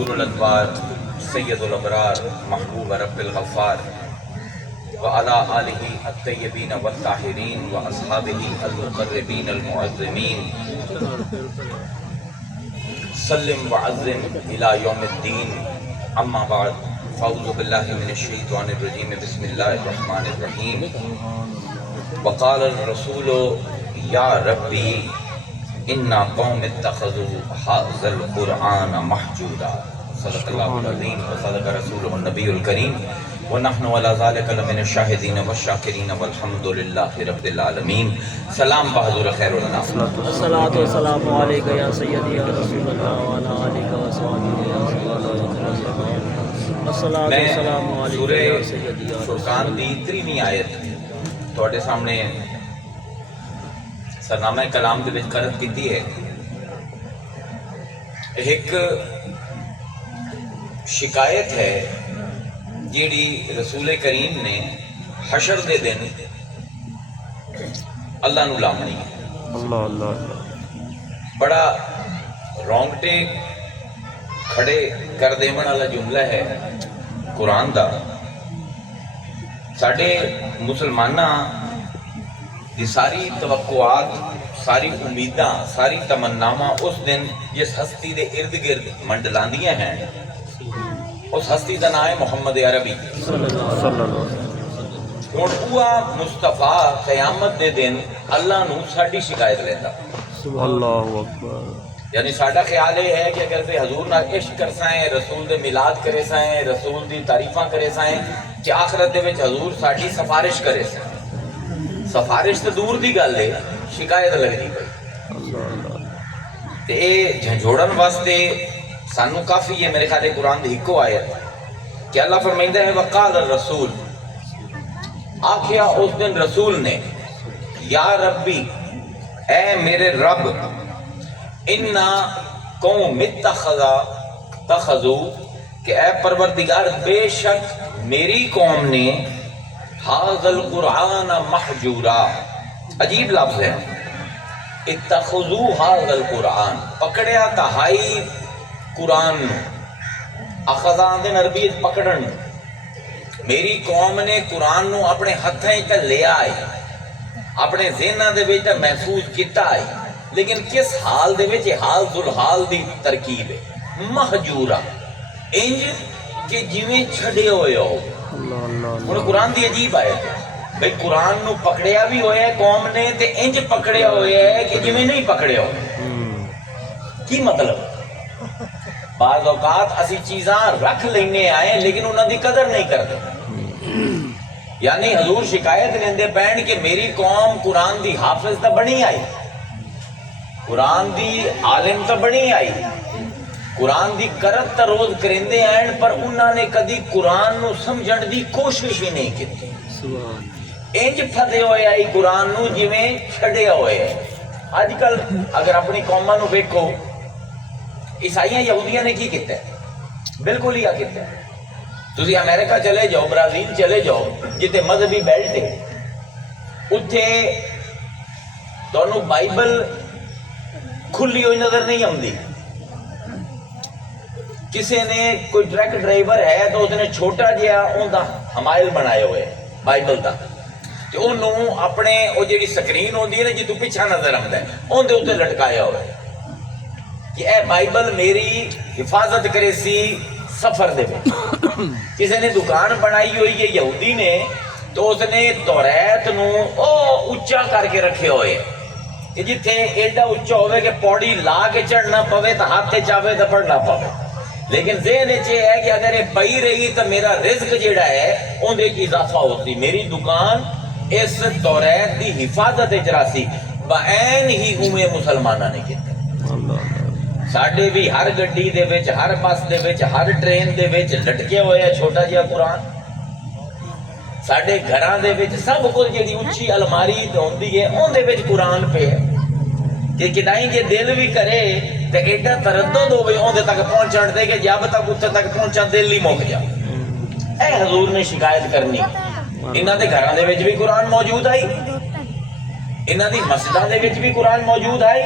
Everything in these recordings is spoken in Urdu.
نور الانوار سید الابرار محبوب رب الغفار وعلى آلہ الطیبین والطاہرین واصحابہ المقربین المعظمین سلم وعظم الى یوم الدین اما بعد فاعوذ باللہ من الشیطان الرجیم بسم اللہ الرحمن الرحیم وقال الرسول یا ربی انا قوم اتخذوا هذا القرآن محجورا صدق اللہ العظیم وصدق رسولہ النبی الکریم ونحن ولا ذلك لمن الشاهدين والشاكرين والحمد لله رب العالمین. سلام بحضور خیر الانام. الصلاۃ والسلام علیک یا سیدی یا رسول اللہ وعلی آلہ وصحبہ یا الصلاۃ والسلام علیک سورہ یا سیدی یا فرقان دی 3ویں آیت تواڈے سامنے سرنامہ کلام دے وچ قرأت کیتی ہے. ایک شکایت ہے جیڑی رسول کریم نے حشر دے دن اللہ نو لامنی ہے. اللہ اللہ بڑا رونگٹے کھڑے کر دیون والا جملہ ہے قرآن دا. ساڈے مسلماناں دی ساری توقعات، ساری امیداں، ساری تمناواں اس دن جس ہستی دے ارد گرد منڈلاندیاں ہیں اس ہستی دا نام ہے محمد عربی. صلی اللہ علیہ وسلم. ہن اوہ مصطفیٰ قیامت دے دن اللہ نو ساڈی شکایت لیندا. اللہ اکبر. یعنی ساڈا خیال یہ ہے کہ اگر حضور نال عشق کرسائیں، رسول دے میلاد کرے سائیں، رسول دی تعریفاں کرے سائیں کہ آخرت دے وچ حضور ساڈی سفارش کرے سائیں. سفارش تے دور دی گل ہے، شکایت لگدی پئی. اللہ اللہ. تے اے جھنجھوڑن واسطے سانو کافی ہے میرے خیال ہے قرآن دی ہکو آیت کہ اللہ فرمائندا ہے وقال الرسول، آکھیا اس دن رسول نے یا ربی اے میرے رب انا قوم اتخذوا کہ اے پروردگار بے شک میری قوم نے ھذا القرآن محجورا. عجیب لفظ ہے اتخذوا ھذا القرآن، پکڑیا تہائی قرآن نو. اخذان دن عربی پکڑن. میری قوم نے قرآن نو اپنے ہتھیں تے لیا ہے، اپنے ذہناں دے وچ محفوظ کیتا ہے، لیکن کس حال دے وچ؟ حال ذوالحال دی ترکیب ہے. محجورا انج کہ جویں چھڈے ہوئے ہو. اللہ اللہ. ہن قرآن دی عجیب آیت ہے بھئی قرآن نو پکڑیا بھی ہویا ہے قوم نے تے انج پکڑیا ہویا ہے کہ جویں نہیں پکڑیا ہویا. کی مطلب؟ بعض اوقات اسی چیزاں رکھ لینے آئے لیکن انہاں دی قدر نہیں کرتے. یعنی حضور شکایت لیندے پین کہ میری قوم قرآن دی حافظ تا بنی آئی، قرآن دی عالم تا بنی آئی، قرآن دی کرت تا روز کرندے آئین، پر انہاں نے کدی قرآن نو سمجھن دی کوشش ہی نہیں کی. سبحان. انج پھدے ہوئے آئی قرآن نو جویں چھڑے ہوئے. آج کل اگر اپنی قوماں نو ویکھو، عیسائیاں یہودیاں نے کی کیتا ہے؟ بالکل ہی کیتا ہے. تسی امریکہ چلے جاؤ، برازیل چلے جاؤ جتے مذہبی بیلٹ ہے، اتھے تانوں بائبل کھلی ہوئی نظر نہیں آندی. کسی نے کوئی ٹرک ڈرائیور ہے تو اس نے چھوٹا جہا اوندا حمائل بنائے ہوئے بائبل دا، تے انہوں اپنے وہ جڑی سکرین ہوندی ہے نا جتوں پیچھا نظر آندا ہے اون دے اوتے لٹکایا ہوا ہے کہ اے بائبل میری حفاظت کرے سی سفر دے وچ. کسی نے دکان بنائی ہوئی ہے یہودی نے، تو اس نے توریت نو او اونچا کر کے رکھے ہوئے کہ جتھے ایڈا اونچا ہوئے کہ پوڑی لا کے چڑھنا پوے تو ہاتھ تے چاہے تو پڑھنا پوے. لیکن ذہن وچ یہ ہے کہ اگر یہ پئی رہی تو میرا رزق جیڑا ہے اون دے وچ اضافہ ہوتی. میری دکان اس توریت دی حفاظت وچ راسی بعین ہی اوے مسلماناں نے کیتے. ساڈے بھی ہر گڈی دے وچ، ہر بس دے وچ، ہر ٹرین دے وچ لٹکے ہوئے چھوٹا جہا قرآن. ساڈے گھراں دے وچ سب کچھ جڑی اونچی الماری ہوندی ہے اون دے وچ قرآن پہ ہے کہ کدائیں جے دل بھی کرے تے ایڈا تردد ہوے اون دے تک پہنچن دے کہ جب تک اتنے تک پہنچا دل ہی مک جا. اے حضور نے شکایت کرنی. انہاں دے گھراں دے وچ بھی قرآن موجود آئی، انہاں دی مسجداں دے وچ بھی قرآن موجود ہے.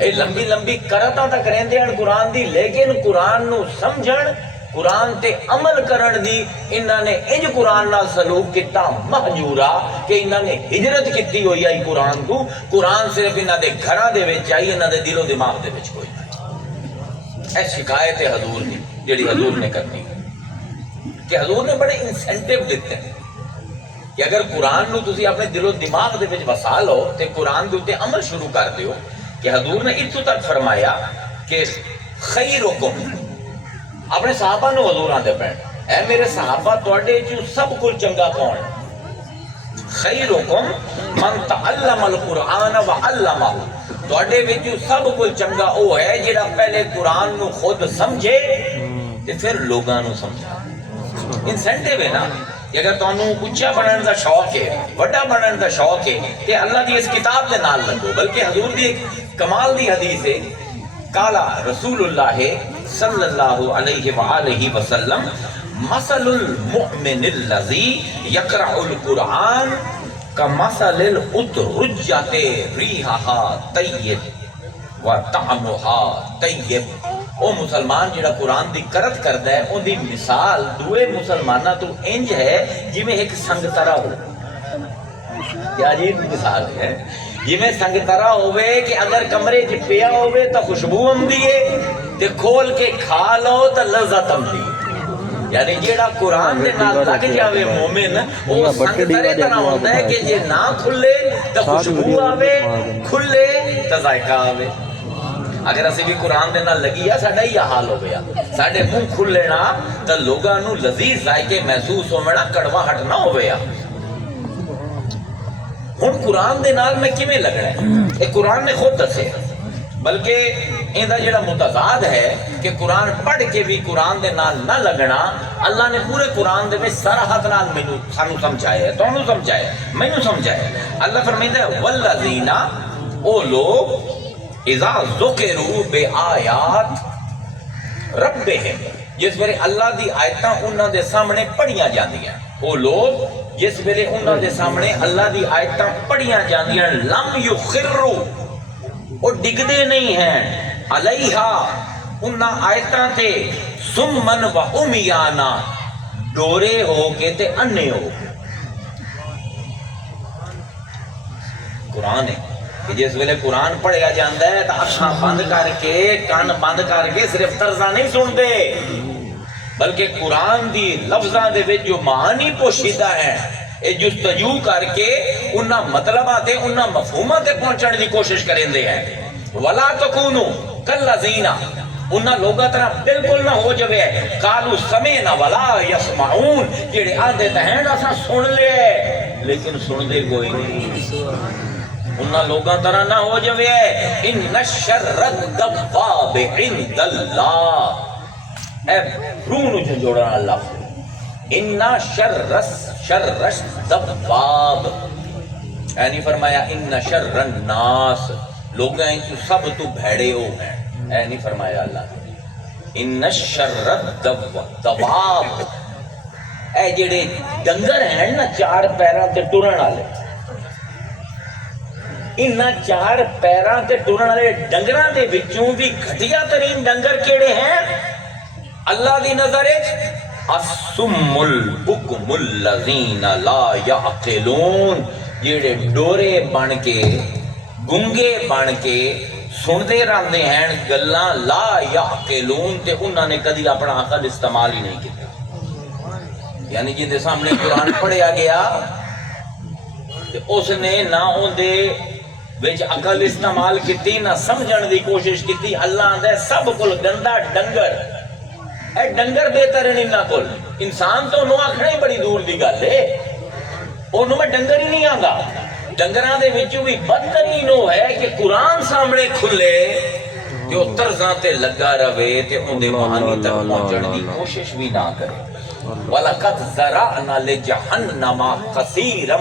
اے لمبی لمبی کرتاں تک رہندے ہیں قرآن دی، لیکن قرآن نو سمجھن، قرآن تے عمل کرن دی انہاں نے انج قرآن نال سلوک کیتا مہجورا کہ انہاں نے ہجرت کیتی ہوئی آئی قرآن کو. قرآن صرف انہاں دے گھراں دے وچ آئی، انہاں دے دل و دماغ دے وچ کوئی نہیں. اے شکایت ہے حضور دی جڑی حضور نے کرنی کہ حضور نے بڑے انسینٹیو دیتے ہیں کہ اگر قرآن نو تسی اپنے دل و دماغ دے وچ وسا لو تے قرآن دے اوتے عمل شروع کر دیو. کہ حضور نے اتوں تک فرمایا کہ خیرکم، اپنے صحابہ نو حضور آندے پین اے میرے صحابہ تواڈے چوں سب کچھ چنگا کون؟ خیرکم من تعلم القرآن وعلمہ، تواڈے وچوں سب کچھ چنگا او ہے جڑا پہلے قرآن نو خود سمجھے تے پھر لوگاں نو سمجھا. انسینٹیو ہے نا کہ اگر تانوں اونچا بنن دا شوق ہے، بڑا بنن دا شوق ہے تے اللہ دی اس کتاب دے نال لگو. بلکہ حضور دی ایک کمال دی حدیث ہے، قالا رسول اللہ صلی اللہ علیہ وآلہ وسلم مثل المؤمن الذی یقرأ القرآن کمثل الاترجۃ ریحها طیب وطعمها طیب. او مسلمان جڑا قرآن دی کرت کردا ہے اون دی مثال دوے مسلماناں تو انج ہے جویں ایک سنگترا ہو. کیا عجیب مثال ہے، جویں سنگترا ہوے کہ اگر کمرے چ پیا ہوے تو خوشبو آندی ہے تے کھول کے کھا لو تو لذت آندی ہے. یعنی جیڑا قرآن دے نال لگ جاوے مومن او سنگترے طرح ہوندا ہے کہ جے نہ کھلے تو خوشبو آوے، کھلے تو ذائقہ آوے. اگر اسی بھی قرآن دے نال لگی ہے ساڈا ہی حال ہو گیا، ساڈے منہ کھلنا تو لوگاں نو لذیذ ذائقے محسوس ہونا، کڑواہٹ نہ ہویا. ہن قرآن دے نال میں کیویں لگنا ہے اے قرآن نے خود دسے. بلکہ ایندا جڑا متضاد ہے کہ قرآن پڑھ کے بھی قرآن دے نال نہ لگنا، اللہ نے پورے قرآن دے میں صراحت نال مینوں سانوں سمجھایا ہے، تانوں سمجھایا ہے، مینوں سمجھایا ہے. اللہ فرمائندا ہے والذین، او لوگ اذا ذکروا بآیات ربہم، جس ویلے اللہ دی آیتاں انہاں دے سامنے پڑھیاں جاندیاں، او لوگ جس ویلے انہاں دے سامنے اللہ دی آیتاں پڑھیاں جاندیاں لم یخروا، وہ ڈگدے نہیں ہیں علیہا انہاں آیتاں تے سمن و امیانا، ڈورے ہو کے تے انے ہو. قرآن ہے کہ جس ویلے قرآن پڑھیا جاندہ ہے تو اکھاں بند کر کے کان بند کر کے صرف طرزاں نہیں سنتے، بلکہ قرآن دی لفظاں دے وچ جو معانی پوشیدہ ہیں اے جستجو کر کے انہاں مطلباں تے انہاں مفہوماں تے پہنچن دی کوشش کریندے ہیں. ولا تکونوا کالذین، انہاں لوگاں طرح بالکل نہ ہو جاوے قالوا سمعنا ولا یسمعون، جڑے آندے تے ہیں اساں سن لے لیکن سن دے کوئی نہیں. انہاں لوگاں طرح نہ ہو جاوے. ان الشر الدواب عند اللہ، اے روح نو جوڑنا اللہ، ان شر الدواب، یعنی فرمایا ان شر الناس، لوگاں تو سب تو بھیڑے ہو ہیں، اے نہیں فرمایا اللہ نے. ان شر الدواب، اے جڑے ڈنگر ہیں نا چار پیراں تے ٹرن والے، انہاں چار پیراں تے ٹرن والے ڈنگراں دے وچوں بھی گھٹیا ترین ڈنگر کیڑے ہیں اللہ دی نظر الصم البکم الذین لا یعقلون، جڑے ڈورے بن کے گنگے بن کے سنتے رہتے ہیں گلاں لا یعقلون، تے انہوں نے کدی اپنا عقل استعمال ہی نہیں کیا. یعنی جن دے سامنے قرآن پڑھیا گیا تے اس نے نہ ان دے وچ عقل استعمال کیتی نہ سمجھن دی کوشش کیتی. اللہ آندا ہے سب کول گندا ڈنگر، اے ڈنگر بہتر ہے انہاں کول. انسان تو انہوں آکھنا ہی بڑی دور دی گل ہے، انہوں میں ڈنگر ہی نہیں آندا. ڈنگراں دے وچوں بھی بدترین وہ ہے کہ قرآن سامنے کھلے تے او طرزاں تے لگا رہے تے اون دے معانی تک پہنچن دی کوشش بھی نہ کرے. وَلَقَدْ زَرَعْنَا لِجَهَنَّمَ كَثِيرًا،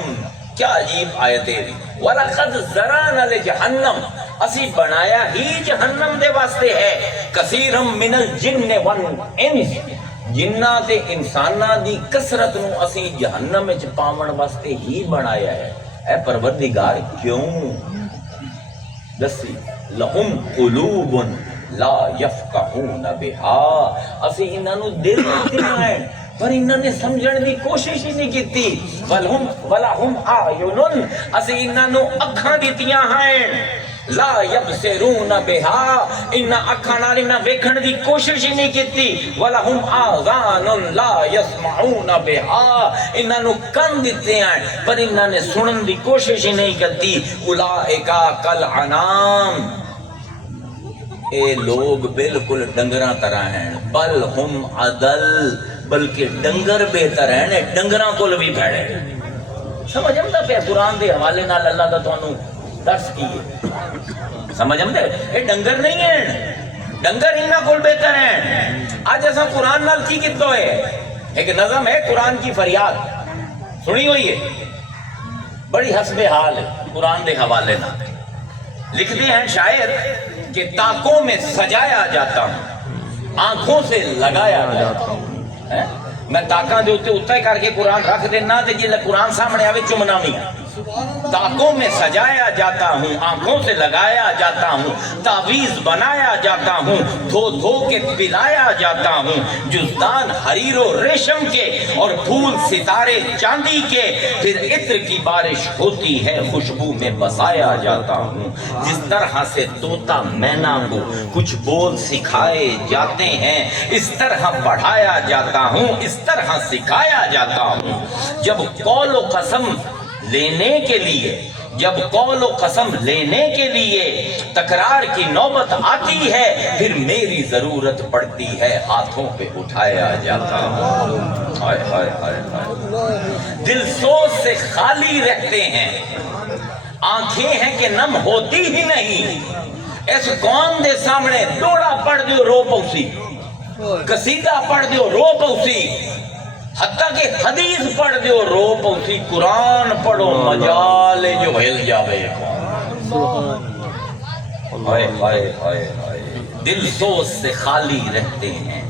کیا عجیب آیت ہے. وَلَقَدْ زَرَعْنَا لِجَهَنَّمَ، اسی بنایا ہی جہنم دے واسطے ہے. كَثِيرًا مِنَ الْجِنِّ وَالْإِنسِ، جنہ تے انساناں دی کثرت نو اسی جہنم وچ پاون واسطے ہی بنایا ہے. اے پروردگار کیوں دسی لہم قلوب لا یفقہون بہا، اسی انہاں نو دل دتیاں ہیں پر انہاں نے سمجھن دی کوشش ہی نہیں کیتی، ولہم اعین، اسی انہاں نو اکھاں دتیاں ہیں لا یبصرون بہا، انہاں اکھاں نال انہاں ویکھن دی کوشش ہی نہیں کیتی، ولہم آذان لا یسمعون بہا، انہاں نو کن دتے ہیں پر انہاں نے سنن دی کوشش ہی نہیں کرتی، اولئک کالانعام، اے لوگ بالکل ڈنگراں طرح ہیں، بل ہم عدل، بلکہ ڈنگر بہتر ہیں، ڈنگراں کول بھی بھڑے۔ سمجھ آندا پیا قرآن دے حوالے نال اللہ دا تانوں درس کی ہے، سمجھ آندا اے ڈنگر نہیں ہیں، ڈنگر انہاں کول بہتر ہیں۔ اج اساں قرآن نال کی کیتا ہے، ایک نظم ہے قرآن کی فریاد، سنی ہوئی ہے، بڑی حسب حال ہے قرآن دے حوالے نال۔ لکھتے ہیں شاعر کہ تاکوں میں سجایا جاتا ہوں، آنکھوں سے لگایا جاتا ہوں، میں تاکاں دے اوتے اتھے کر کے قرآن رکھ دینا تے جے قرآن سامنے آوے چمنا نہیں، تاکوں میں سجایا جاتا ہوں، آنکھوں سے لگایا جاتا ہوں، تعویذ بنایا جاتا ہوں، دھو دھو کے پلایا جاتا ہوں، جزدان حریر و ریشم کے اور پھول ستارے چاندی کے، پھر عطر کی بارش ہوتی ہے خوشبو میں بسایا جاتا ہوں، جس طرح سے طوطا مینا کو کچھ بول سکھائے جاتے ہیں اس طرح پڑھایا جاتا ہوں، اس طرح سکھایا جاتا ہوں، جب قول و قسم لینے کے لیے، جب قول و قسم لینے کے لیے تکرار کی نوبت آتی ہے، پھر میری ضرورت پڑتی ہے ہاتھوں پہ اٹھایا جاتا ہوں، ہائے ہائے ہائے ہائے، دل سوز سے خالی رہتے ہیں، آنکھیں ہیں کہ نم ہوتی ہی نہیں، اس قوم دے سامنے ڈوڑا پڑھ دیو رو پوسی، قصیدہ پڑھ دیو رو پوسی، حتیٰ کہ حدیث پڑھ دیو رو پوسی، قرآن پڑھو مجال جو ہل جاوے، ہائے ہائے ہائے ہائے، دل سوز سے خالی رہتے ہیں،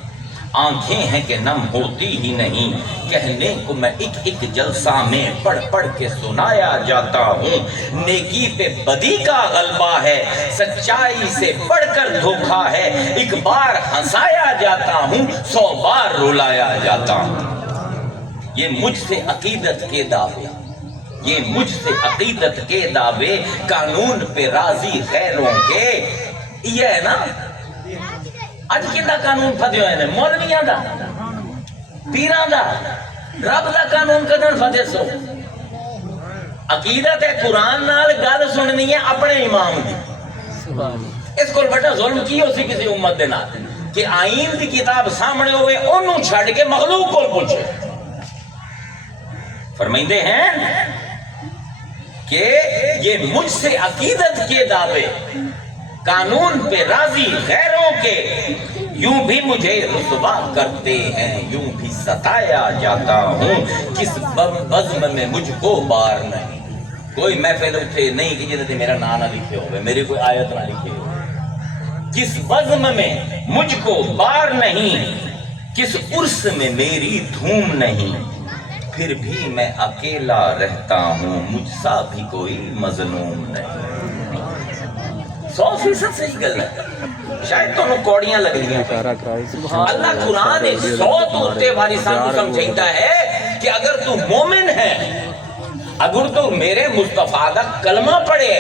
آنکھیں ہیں کہ نم ہوتی ہی نہیں، کہنے کو میں ایک ایک جلسہ میں پڑھ پڑھ کے سنایا جاتا ہوں، نیکی پہ بدی کا غلبہ ہے، سچائی سے بڑھ کر دھوکا ہے، ایک بار ہنسایا جاتا ہوں، 100 بار رلایا جاتا ہوں، یہ مجھ سے عقیدت کے دعوے، یہ مجھ سے عقیدت کے دعوے، قانون پہ راضی غیروں کے، یہ ہے نا اج کدا قانون پھدے ہوئے نے، مولویاں دا، پیراں دا، رب دا قانون کدن پھدے سو، عقیدت ہے قرآن نال گل سننی ہے اپنے امام دی، اس کو بڑا ظلم کی ہو سی کسی امت دے نال کہ آئین دی کتاب سامنے ہوئے انہوں چھڑ کے مخلوق کو پوچھے۔ فرمائندے ہیں کہ یہ مجھ سے عقیدت کے دعوے، قانون پہ راضی غیروں کے، یوں بھی مجھے رسوا کرتے ہیں، یوں بھی ستایا جاتا ہوں، کس بزم میں مجھ کو بار نہیں، کوئی محفل اٹھے نہیں کہ جنہیں میرا نام نہ لکھے ہوئے، میری کوئی آیت نہ لکھے ہوئے، کس بزم میں مجھ کو بار نہیں، کس عرس میں میری دھوم نہیں، پھر بھی میں اکیلا رہتا ہوں، مجھ سا بھی کوئی مظلوم نہیں۔ 100% صحیح گل ہے، شاید تو کوڑیاں لگ رہی ہیں، اللہ قرآن 100 توتے والی سانو سمجھیتا ہے کہ اگر تو مومن ہے، اگر تو میرے مصطفیٰ دا کلمہ پڑھے،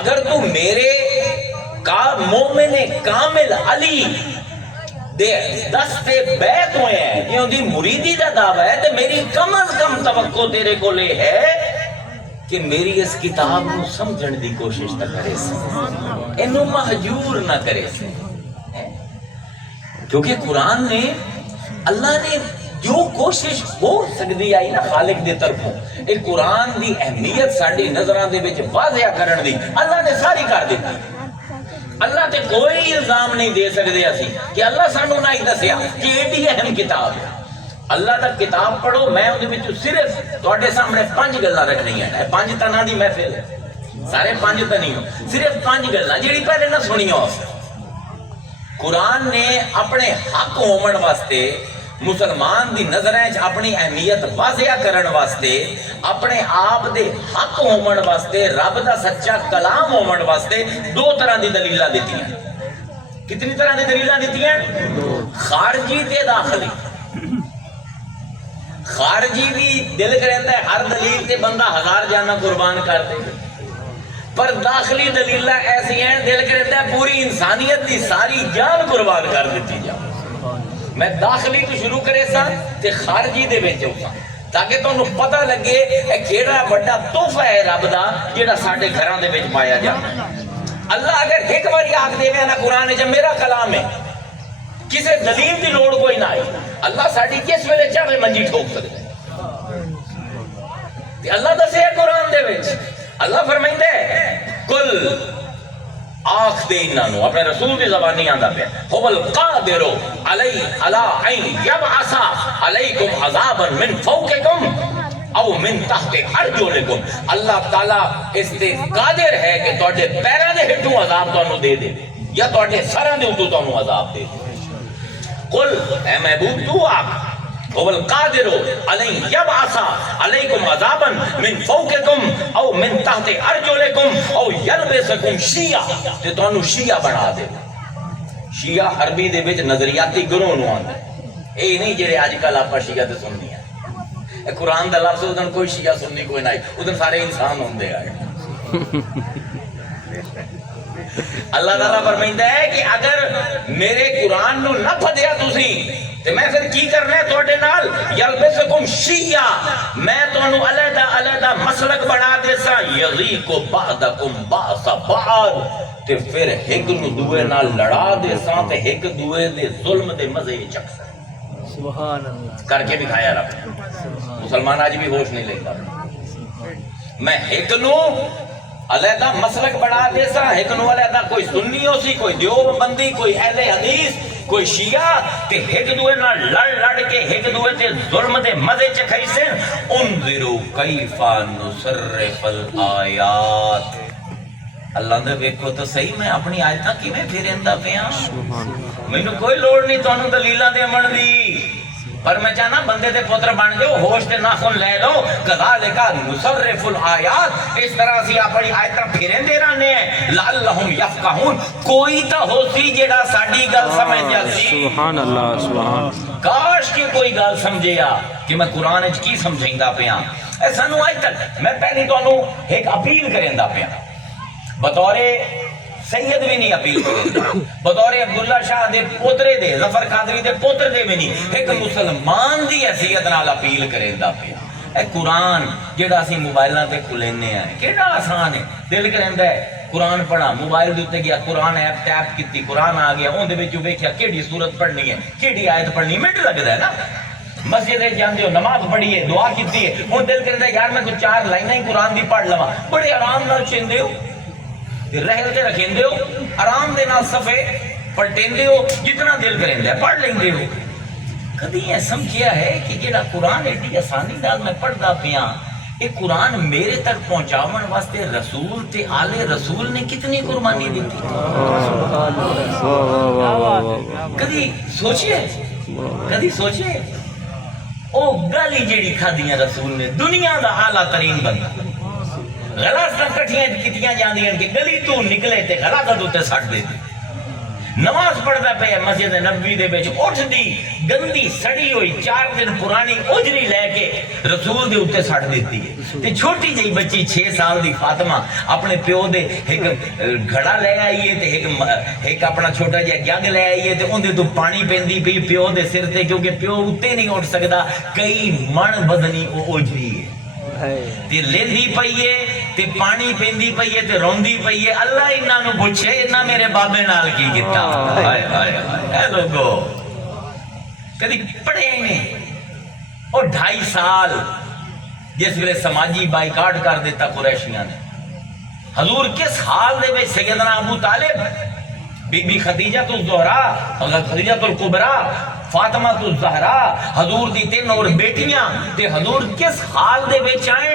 اگر تو میرے مومن کامل علی دستے بیت ہوئے ہیں، یہ دی مریدی دا دعویٰ ہے، تو میری کم از کم توقع تیرے کو لے ہے کہ میری اس کتاب کو سمجھن دی کوشش نہ کرے سے، انہوں محجور نہ کرے سے، کیونکہ قرآن نے اللہ نے جو کوشش ہو سکتی آئی نا خالق دے طرفوں، ایک قرآن دی اہمیت ساڑی نظران دے وچ واضح کرن دی اللہ نے ساری کر دیتی، اللہ تے کوئی الزام نہیں دے سکتے اسی کہ اللہ سانو نہ ہی دسیا کہ ایڈی اہم کتاب ہے، اللہ دا کتاب پڑھو، میں اُن وچ صرف تواڈے سامنے 5 گلاں رکھنیاں ہیں، 5 تناں دی محفل ہے، سارے 5 تے نہیں ہو، صرف 5 گلاں جڑی پہلے نہ سنیاں۔ قرآن نے اپنے حق ہومن واسطے مسلمان دی نظریں اپنی اہمیت واضح کرن واسطے، اپنے آپ دے حق ہومن واسطے، رب دا سچا کلام ہومن واسطے دو طرح دی دلیلاں دیتی ہیں۔ کتنی طرح دی دلیلاں دیتی ہیں؟ خارجی تے داخلی۔ خارجی بھی دل کرتا ہے ہر دلیل تے بندہ 1000 جانا قربان کر دے، پر داخلی دلیلاں ایسی ہیں دل کرتا ہے پوری انسانیت دی ساری جان قربان کر دیتی جائے۔ میں داخلی تو شروع کرے سا تے خارجی دے وچ ہوسا تاکہ تانوں پتہ لگے اے کیڑا بڑا تحفہ ہے رب دا جڑا ساڈے گھراں دے وچ پایا جاندا ہے۔ اللہ اگر ایک باری آکھ دے نا قرآن وچ میرا کلام ہے، کسے دلیل دی لوڑ کوئی نہ آئی، اللہ ساڈی جس ویلے چاہے منجی ٹھوک سکدا ہے۔ تے اللہ دسے قرآن دے وچ، اللہ فرمائندا ہے کل آخ دے انہوں اپنے رسول دی زبانی آندہ پہ هو القادر علی ان یبعث علیکم عذابا من فوقکم او من تحت ارجلکم، اللہ تعالیٰ اس تے قادر ہے کہ تواڈے پیراں دے ہٹوں عذاب تانوں دے دے یا تواڈے سراں دے اوتوں تانوں عذاب دے دے۔ قل اے محبوب تو آخ هو القادر علی یبعث علیکم عذابا من فوقکم او من تحت ارجلکم او یلبسکم شیعا، تے تانوں شیعہ بنا دے۔ شیعہ عربی دے وچ نظریاتی گروہ نوں آندا ہے، اے نہیں جڑے اج کل آپا شیعہ تے سننی ہیں۔ اے قرآن دا لفظ اودن کوئی شیعہ سننی کوئی نہیں، اودن سارے انسان ہوندے آئے۔ اللہ تعالیٰ فرمائندا ہے کہ اگر میرے قرآن نو نہ پڑھیا تسی تے میں پھر کی کرنا ہے تواڈے نال؟ یلبسکم شیعا، میں تانوں علیحدہ علیحدہ مسلک بنا دیساں، یذیق بعضکم بعض بعض، تے پھر ایک نو دوے نال لڑا دیساں تے ایک دوے دے ظلم دے مزے چکساں۔ سبحان اللہ، کر کے دکھایا رب نے۔ مسلمان آج بھی ہوش نہیں لیتا۔ میں ایک نو علیحدہ مسلک بنا دیسا، ایک نو علیحدہ کوئی سنی ہو سی، کوئی دیوبندی، کوئی اہل حدیث، کوئی شیعہ، کہ ایک دوے نہ لڑ لڑ کے ایک دوے تے ظلم دے مزے چکھائی سے انذرو کیف نصرف الآیات۔ اللہ نے ویکھو تو صحیح میں اپنی آیتاں کیویں پھیریندا پیاں، مینوں کوئی لوڑ نہیں تانوں دلیلاں دے من دی، پر میں چاہنا بندے دے پتر بن جاؤ، ہوش تے ناخن لے لو، کذالک نصرف الآیات، اس طرح سے اپنی آیتاں پھیرندے رہنے ہیں، لعلہم یفقہون، کوئی تا ہو سی جڑا ساڈی گل سمجھ جاسی۔ سبحان اللہ، سبحان اللہ، کاش کہ کوئی گل سمجھیا کہ میں قرآن وچ کی سمجھیندا پیاں۔ اے سانو اج تک میں پہلی تانوں ایک اپیل کریندا پیاں، بطور سید بھی نہیں اپیل کرے، بطور عبداللہ شاہ دے پوترے دے، ظفر قادری دے پوتر دے بھی نہیں، ایک مسلمان دی حیثیت نال اپیل کریندا پیا۔ اے قرآن جڑا اسی موبائلاں تے کھلینے ہیں کیڑا آسان ہے، دل کریندا ہے قرآن پڑھا، موبائل دے اوتے گیا قرآن ایپ ٹیپ کیتی، قرآن آ گیا، اون دے وچ ویکھیا کیڑی سورت پڑھنی ہے، کیڑی آیت پڑھنی، منٹ لگدا ہے نا۔ مسجد جاندے ہو، نماز پڑھی ہے، دعا کیتی ہے، ہن دل کریندا یار میں کوئی 4 لائناں ہی قرآن دی پڑھ لواں، بڑے آرام نال چیندے ہو، رہل کے رکھیں ہو، آرام دے نال صفے پلٹیں ہو، جتنا دل کریں دے پڑھ لیں ہو۔ کبھی یہ سمجھیا ہے کہ جڑا قرآن ایڈی آسانی نال میں پڑھدا پیاں، یہ قرآن میرے تک پہنچاون واسطے رسول تے آل رسول نے کتنی قربانی دیتی؟ کدی سوچے او گالی جیڑی کھادیاں رسول نے، دنیا دا اعلیٰ ترین بندہ، غلاظتاں کٹھیاں کیتیاں جاندیاں کہ گلی تو نکلے تے غلاظت تے سٹ دے، نماز پڑھدا پیا مسجد نبوی دے وچ، اٹھ دی گندی سڑی ہوئی 4 دن پرانی اجری لے کے رسول دے اوتے سٹ دیتی ہے، تے چھوٹی جئی بچی 6 سال دی فاطمہ اپنے پیو دے ایک گھڑا لے آئی ہے تے ایک اپنا چھوٹا جہا جگ لے آئی ہے تے اون دے تو پانی پیندی پئی پیو دے سر تے، کیونکہ پیو اوتے نہیں اٹھ سکدا، کئی من بدنی او اجری ہے تے لیندی پئی ہے تے پانی پیندی پئی ہے تے روندی پئی ہے۔ اللہ انہاں نوں پوچھے انہاں میرے بابے نال کی کیتا؟ ہائے ہائے ہائے، اے لوگو کدی پڑھے ہی نہیں۔ اور 2.5 سال جس ویلے سماجی بائیکاٹ کر دیتا قریشیاں نے، حضور کس حال دے وچ سیدنا ابو طالب، بی بی خدیجہ الزہرا، خدیجہ الکبریٰ، فاطمہ الزہرا، حضور دی 3 اور بیٹیاں، تے حضور کس حال دے وچ آئے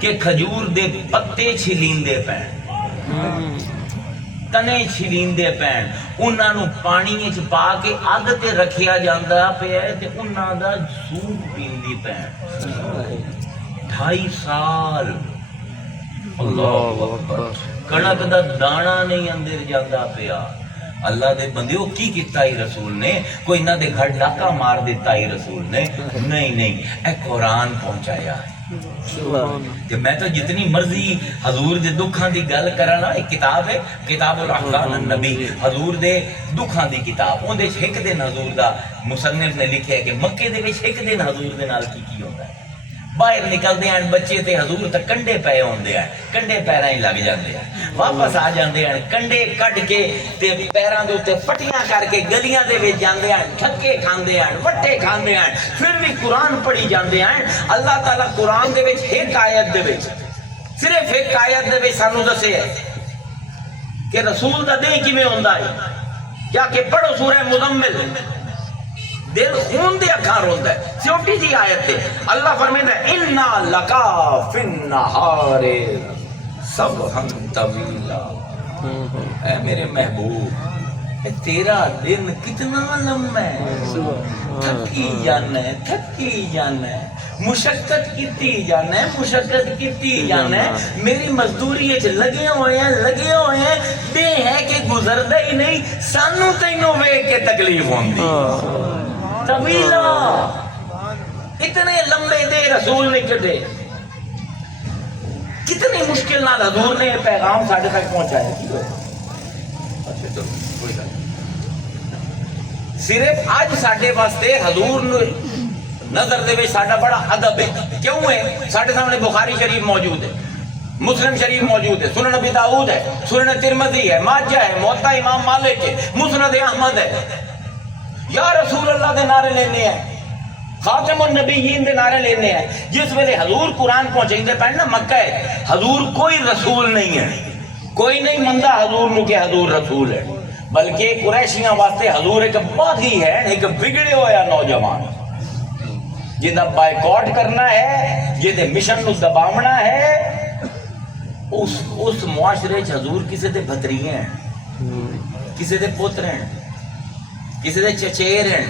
کہ کھجور دے پتے چھلیندے پے، ਤਨੇ ਛਿਰੀਂਦੇ ਪੈਣ, ਉਹਨਾਂ ਨੂੰ ਪਾਣੀ ਵਿੱਚ ਪਾ ਕੇ ਅੱਗ ਤੇ ਰੱਖਿਆ ਜਾਂਦਾ ਪਿਆ ਤੇ ਉਹਨਾਂ ਦਾ ਸੂਪ ਪੀਂਦੀ ਪੈਣ। 2.5 ਸਾਲ ਅੱਲਾਹੁ ਅਕਬਰ, ਕਣਕ ਦਾ ਦਾਣਾ ਨਹੀਂ ਅੰਦਰ ਜਾਂਦਾ ਪਿਆ। ਅੱਲਾ ਦੇ ਬੰਦਿਓ, ਕੀ ਕੀਤਾ ਹੀ ਰਸੂਲ ਨੇ? ਕੋਈ ਇਹਨਾਂ ਦੇ ਘਰ ਡਾਕਾ ਮਾਰ ਦਿੱਤਾ ਹੀ ਰਸੂਲ ਨੇ? ਨਹੀਂ ਨਹੀਂ, ਇਹ ਕੁਰਾਨ ਪਹੁੰਚਾਇਆ। کہ میں تو جتنی مرضی حضور دے دکھاں دی گل کرنا، ایک کتاب ہے کتاب الاحکام النبی، حضور دے دکھاں دی کتاب، اون دے ایک دن حضور دا مصنف نے لکھیا کہ مکے دے وچ ایک دن حضور دے نال کی ہوندا ہے۔ باہر نکلدے ہیں بچے تے حضور تے کنڈے پے ہوندے ہیں، کنڈے پیراں ہی لگ جاندے ہیں، واپس آ جاندے ہیں کنڈے کڈ کے تے پیراں دے اوتے پٹیاں کر کے گلیاں دے وچ جاندے ہیں، ٹھکے کھاندے ہیں، وٹے کھاندے ہیں، پھر بھی قرآن پڑھی جاندے ہیں۔ اللہ تعالیٰ قرآن دے وچ ایک آیت دے وچ، صرف ایک آیت دے وچ سانوں دسے ہے کہ رسول دا دین کیویں ہوندا ہے۔ جا کے پڑھو سورہ مزمل، دل خون دے اکھاں روندا ہے، چھوٹی جی آیت ہے۔ اللہ فرمائندا ہے انا لکا فی النہار سبحن طویلا، اے میرے محبوب تیرا دن کتنا لمبا ہے، تھکی جانا ہے، تھکی جانا ہے، مشقت کیتی جانا ہے، مشقت کیتی جانا ہے، میری مزدوری وچ لگے ہوئے ہیں، دے ہے کہ گزردا ہی نہیں، سانو تینوں ویکھ کے تکلیف ہوندی طویلا۔ اتنے لمبے دے رسول نے کٹے، کتنی مشکل نال حضور نے یہ پیغام ساڈے تک پہنچایا۔ صرف اج ساڈے واسطے حضور نظر دے وچ ساڈا بڑا ادب ہے، کیوں ہے؟ ساڈے سامنے بخاری شریف موجود ہے، مسلم شریف موجود ہے، سنن ابی داؤد ہے، سنن ترمذی ہے، ماجہ ہے، موطا امام مالک ہے، مسند احمد ہے۔ یا رسول اللہ دے نعرے لینے ہیں، خاتم النبیین دے نعرے لینے ہیں۔ جس ویلے حضور قرآن پہنچائیں دے پہنے نا مکہ ہے، حضور کوئی رسول نہیں ہے، کوئی نہیں مندہ حضور نو کہ حضور رسول ہے، بلکہ قریشیاں واسطے حضور ایک باغی ہے، ایک بگڑے ہویا نوجوان جنہا بائیکاٹ کرنا ہے، جنہا مشن نو دبامنا ہے۔ اس معاشرے چ حضور کسی دے بھتریے ہیں، کسی دے پوتر ہیں، کسی دے چچیر ہیں،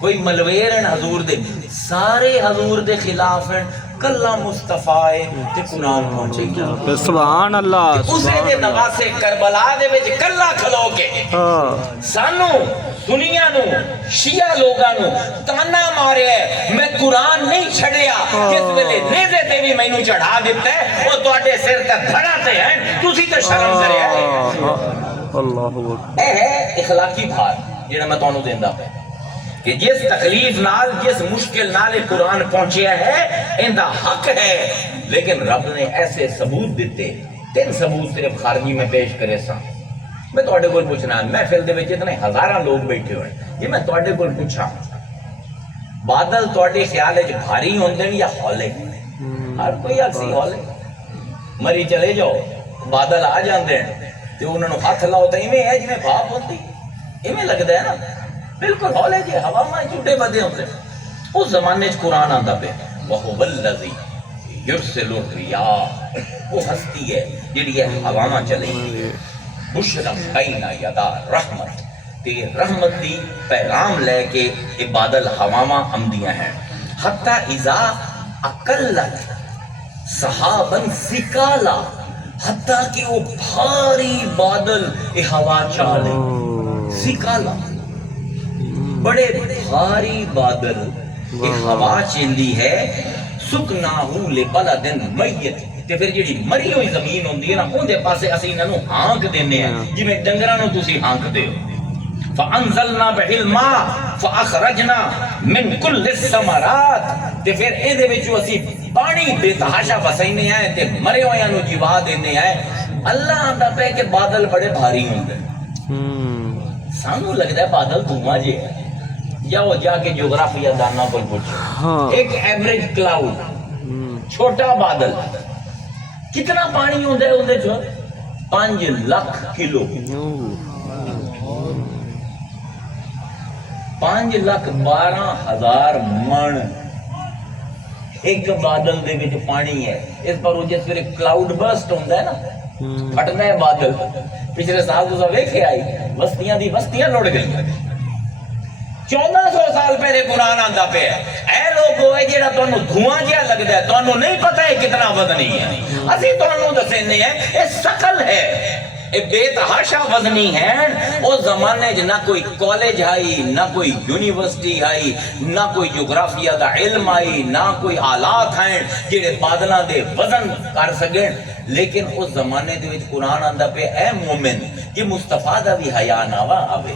کوئی ملویر ہیں، حضور دے سارے حضور دے خلاف ہیں۔ کلہ مصطفیٰ تے قرآن پہنچے گا، سبحان اللہ۔ اسے دے نواسے کربلا دے وچ کلہ کھلو کے سانو دنیا نو شیعہ لوگاں نو تانا مارے ہے، میں قرآن نہیں چھڑیا، جس ویلے نیزے تے بھی مینوں چڑھا دیتا ہے، وہ تواڈے سر تے دھڑا تے ہیں، تسی تے شرم کرے ہے۔ اللہ اکبر، اے ہے اخلاقی بھار جڑا میں تانوں دیندا پیا کہ جس تکلیف نال، جس مشکل نال قرآن پہنچیا ہے، اندہ حق ہے، لیکن رب نے ایسے ثبوت دیتے، 3 ثبوت صرف خارجی میں پیش کرے سا۔ میں تواڈے کول پوچھنا، محفل دے وچ اتنے ہزاراں لوگ بیٹھے ہوئے، جی میں تواڈے کول پوچھاں بادل تواڈے خیال وچ بھاری ہوندے یا ہولے؟ ہر کوئی اکسی ہولے، مری چلے جاؤ بادل آ جاندے ہیں تے انہاں نوں ہاتھ لاؤ تے ایویں ہے جویں بھاپ ہوندی، ایویں لگدا ہے نا، بالکل ہولے جی ہوا میں جھوٹے بدے ہوندے۔ اس زمانے چ قرآن آندا پہ وَهُوَ الَّذِي يُرْسِلُ الرِّيَاحَ، وہ ہستی ہے جڑی ہے ہواواں چلے گی، بُشْرًا بَيْنَ يَدَيْ رَحْمَتٍ، تے رحمت دی پیغام لے کے یہ بادل ہواواں آمدیاں ہیں۔ حتی اذا اقلت سحابا ثقالا، حتیٰ کہ وہ بھاری بادل یہ ہوا چالے، ثقالا بڑے بھاری بادل یہ ہوا چیندی ہے، سکناہو لبلدن میت، تے پھر جڑی مری ہوئی زمین ہوندی ہے نا اون دے پاسے اسی انہاں نوں ہانک دینے ہیں، جویں ڈنگراں نوں تسی ہانک دیو۔ فَأَنزَلْنَا بِهِ الْمَاءَ فَأَخْرَجْنَا مِنْ كُلِّ الثَّمَرَاتِ، تے پھر اے دے وچوں اسی پانی بے تحاشا وسائنے ہیں تے مرے ہویاں نوں جیوا دینے ہیں۔ اللہ آندا پے کہ بادل بڑے بھاری ہوندے، سانوں لگدا ہے بادل دھواں جے ہے، یا وہ جا کے جغرافیہ دانا کو پوچھو۔ ایک ایوریج کلاؤڈ، چھوٹا بادل کتنا پانی ہوندا ہے اودے چ؟ 5 لاکھ کلو، 5,12,000 من ایک بادل دے وچ پانی ہے۔ اس پر جس ویلے کلاؤڈ برسٹ ہوندا ہے نا، پھٹنا ہے بادل پچھلے سال تو ویکھے آئی بستیاں دی بستیاں لڑ گئی 1400 سال پہلے قرآن آندا پہ اے لوگو اے جیڑا تانوں دھواں جہا لگدا ہے تانوں نہیں پتہ ہے کتنا وزنی ہے اسی تانوں دسنے ہیں اے ثقل ہے اے بے تحاشا وزنی ہے او زمانے نہ کوئی کالج آئی نہ کوئی یونیورسٹی آئی نہ کوئی جغرافیہ دا علم آئی نہ کوئی آلات ہیں جڑے بادلاں دے وزن کر سکیں لیکن اس زمانے دے وچ قرآن آندا پہ اے مومن یہ مصطفیٰ دا بھی حیا نہ آوے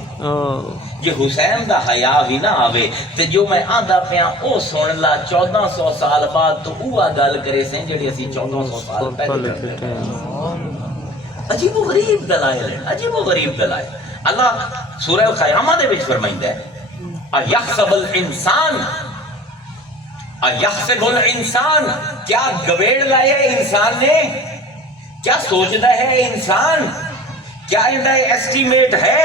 یہ حسین دا حیا بھی نہ آوے تے جو میں آندا پیا او سن لا 1400 سال بعد تو اوہ گل کرے سیں جڑی اسی 1400 سال پہلے کرتے ہیں عجیب و غریب دلائل ہیں عجیب و غریب دلائل اللہ سورہ القیامہ دے وچ فرمائندا ہے اَيَحْسَبُ الْإِنسَانُ اَيَحْسَبُ الْإِنسَانُ کیا گویڑ لائے انسان نے کیا سوچتا ہے انسان کیا اندہ ایسٹیمیٹ ہے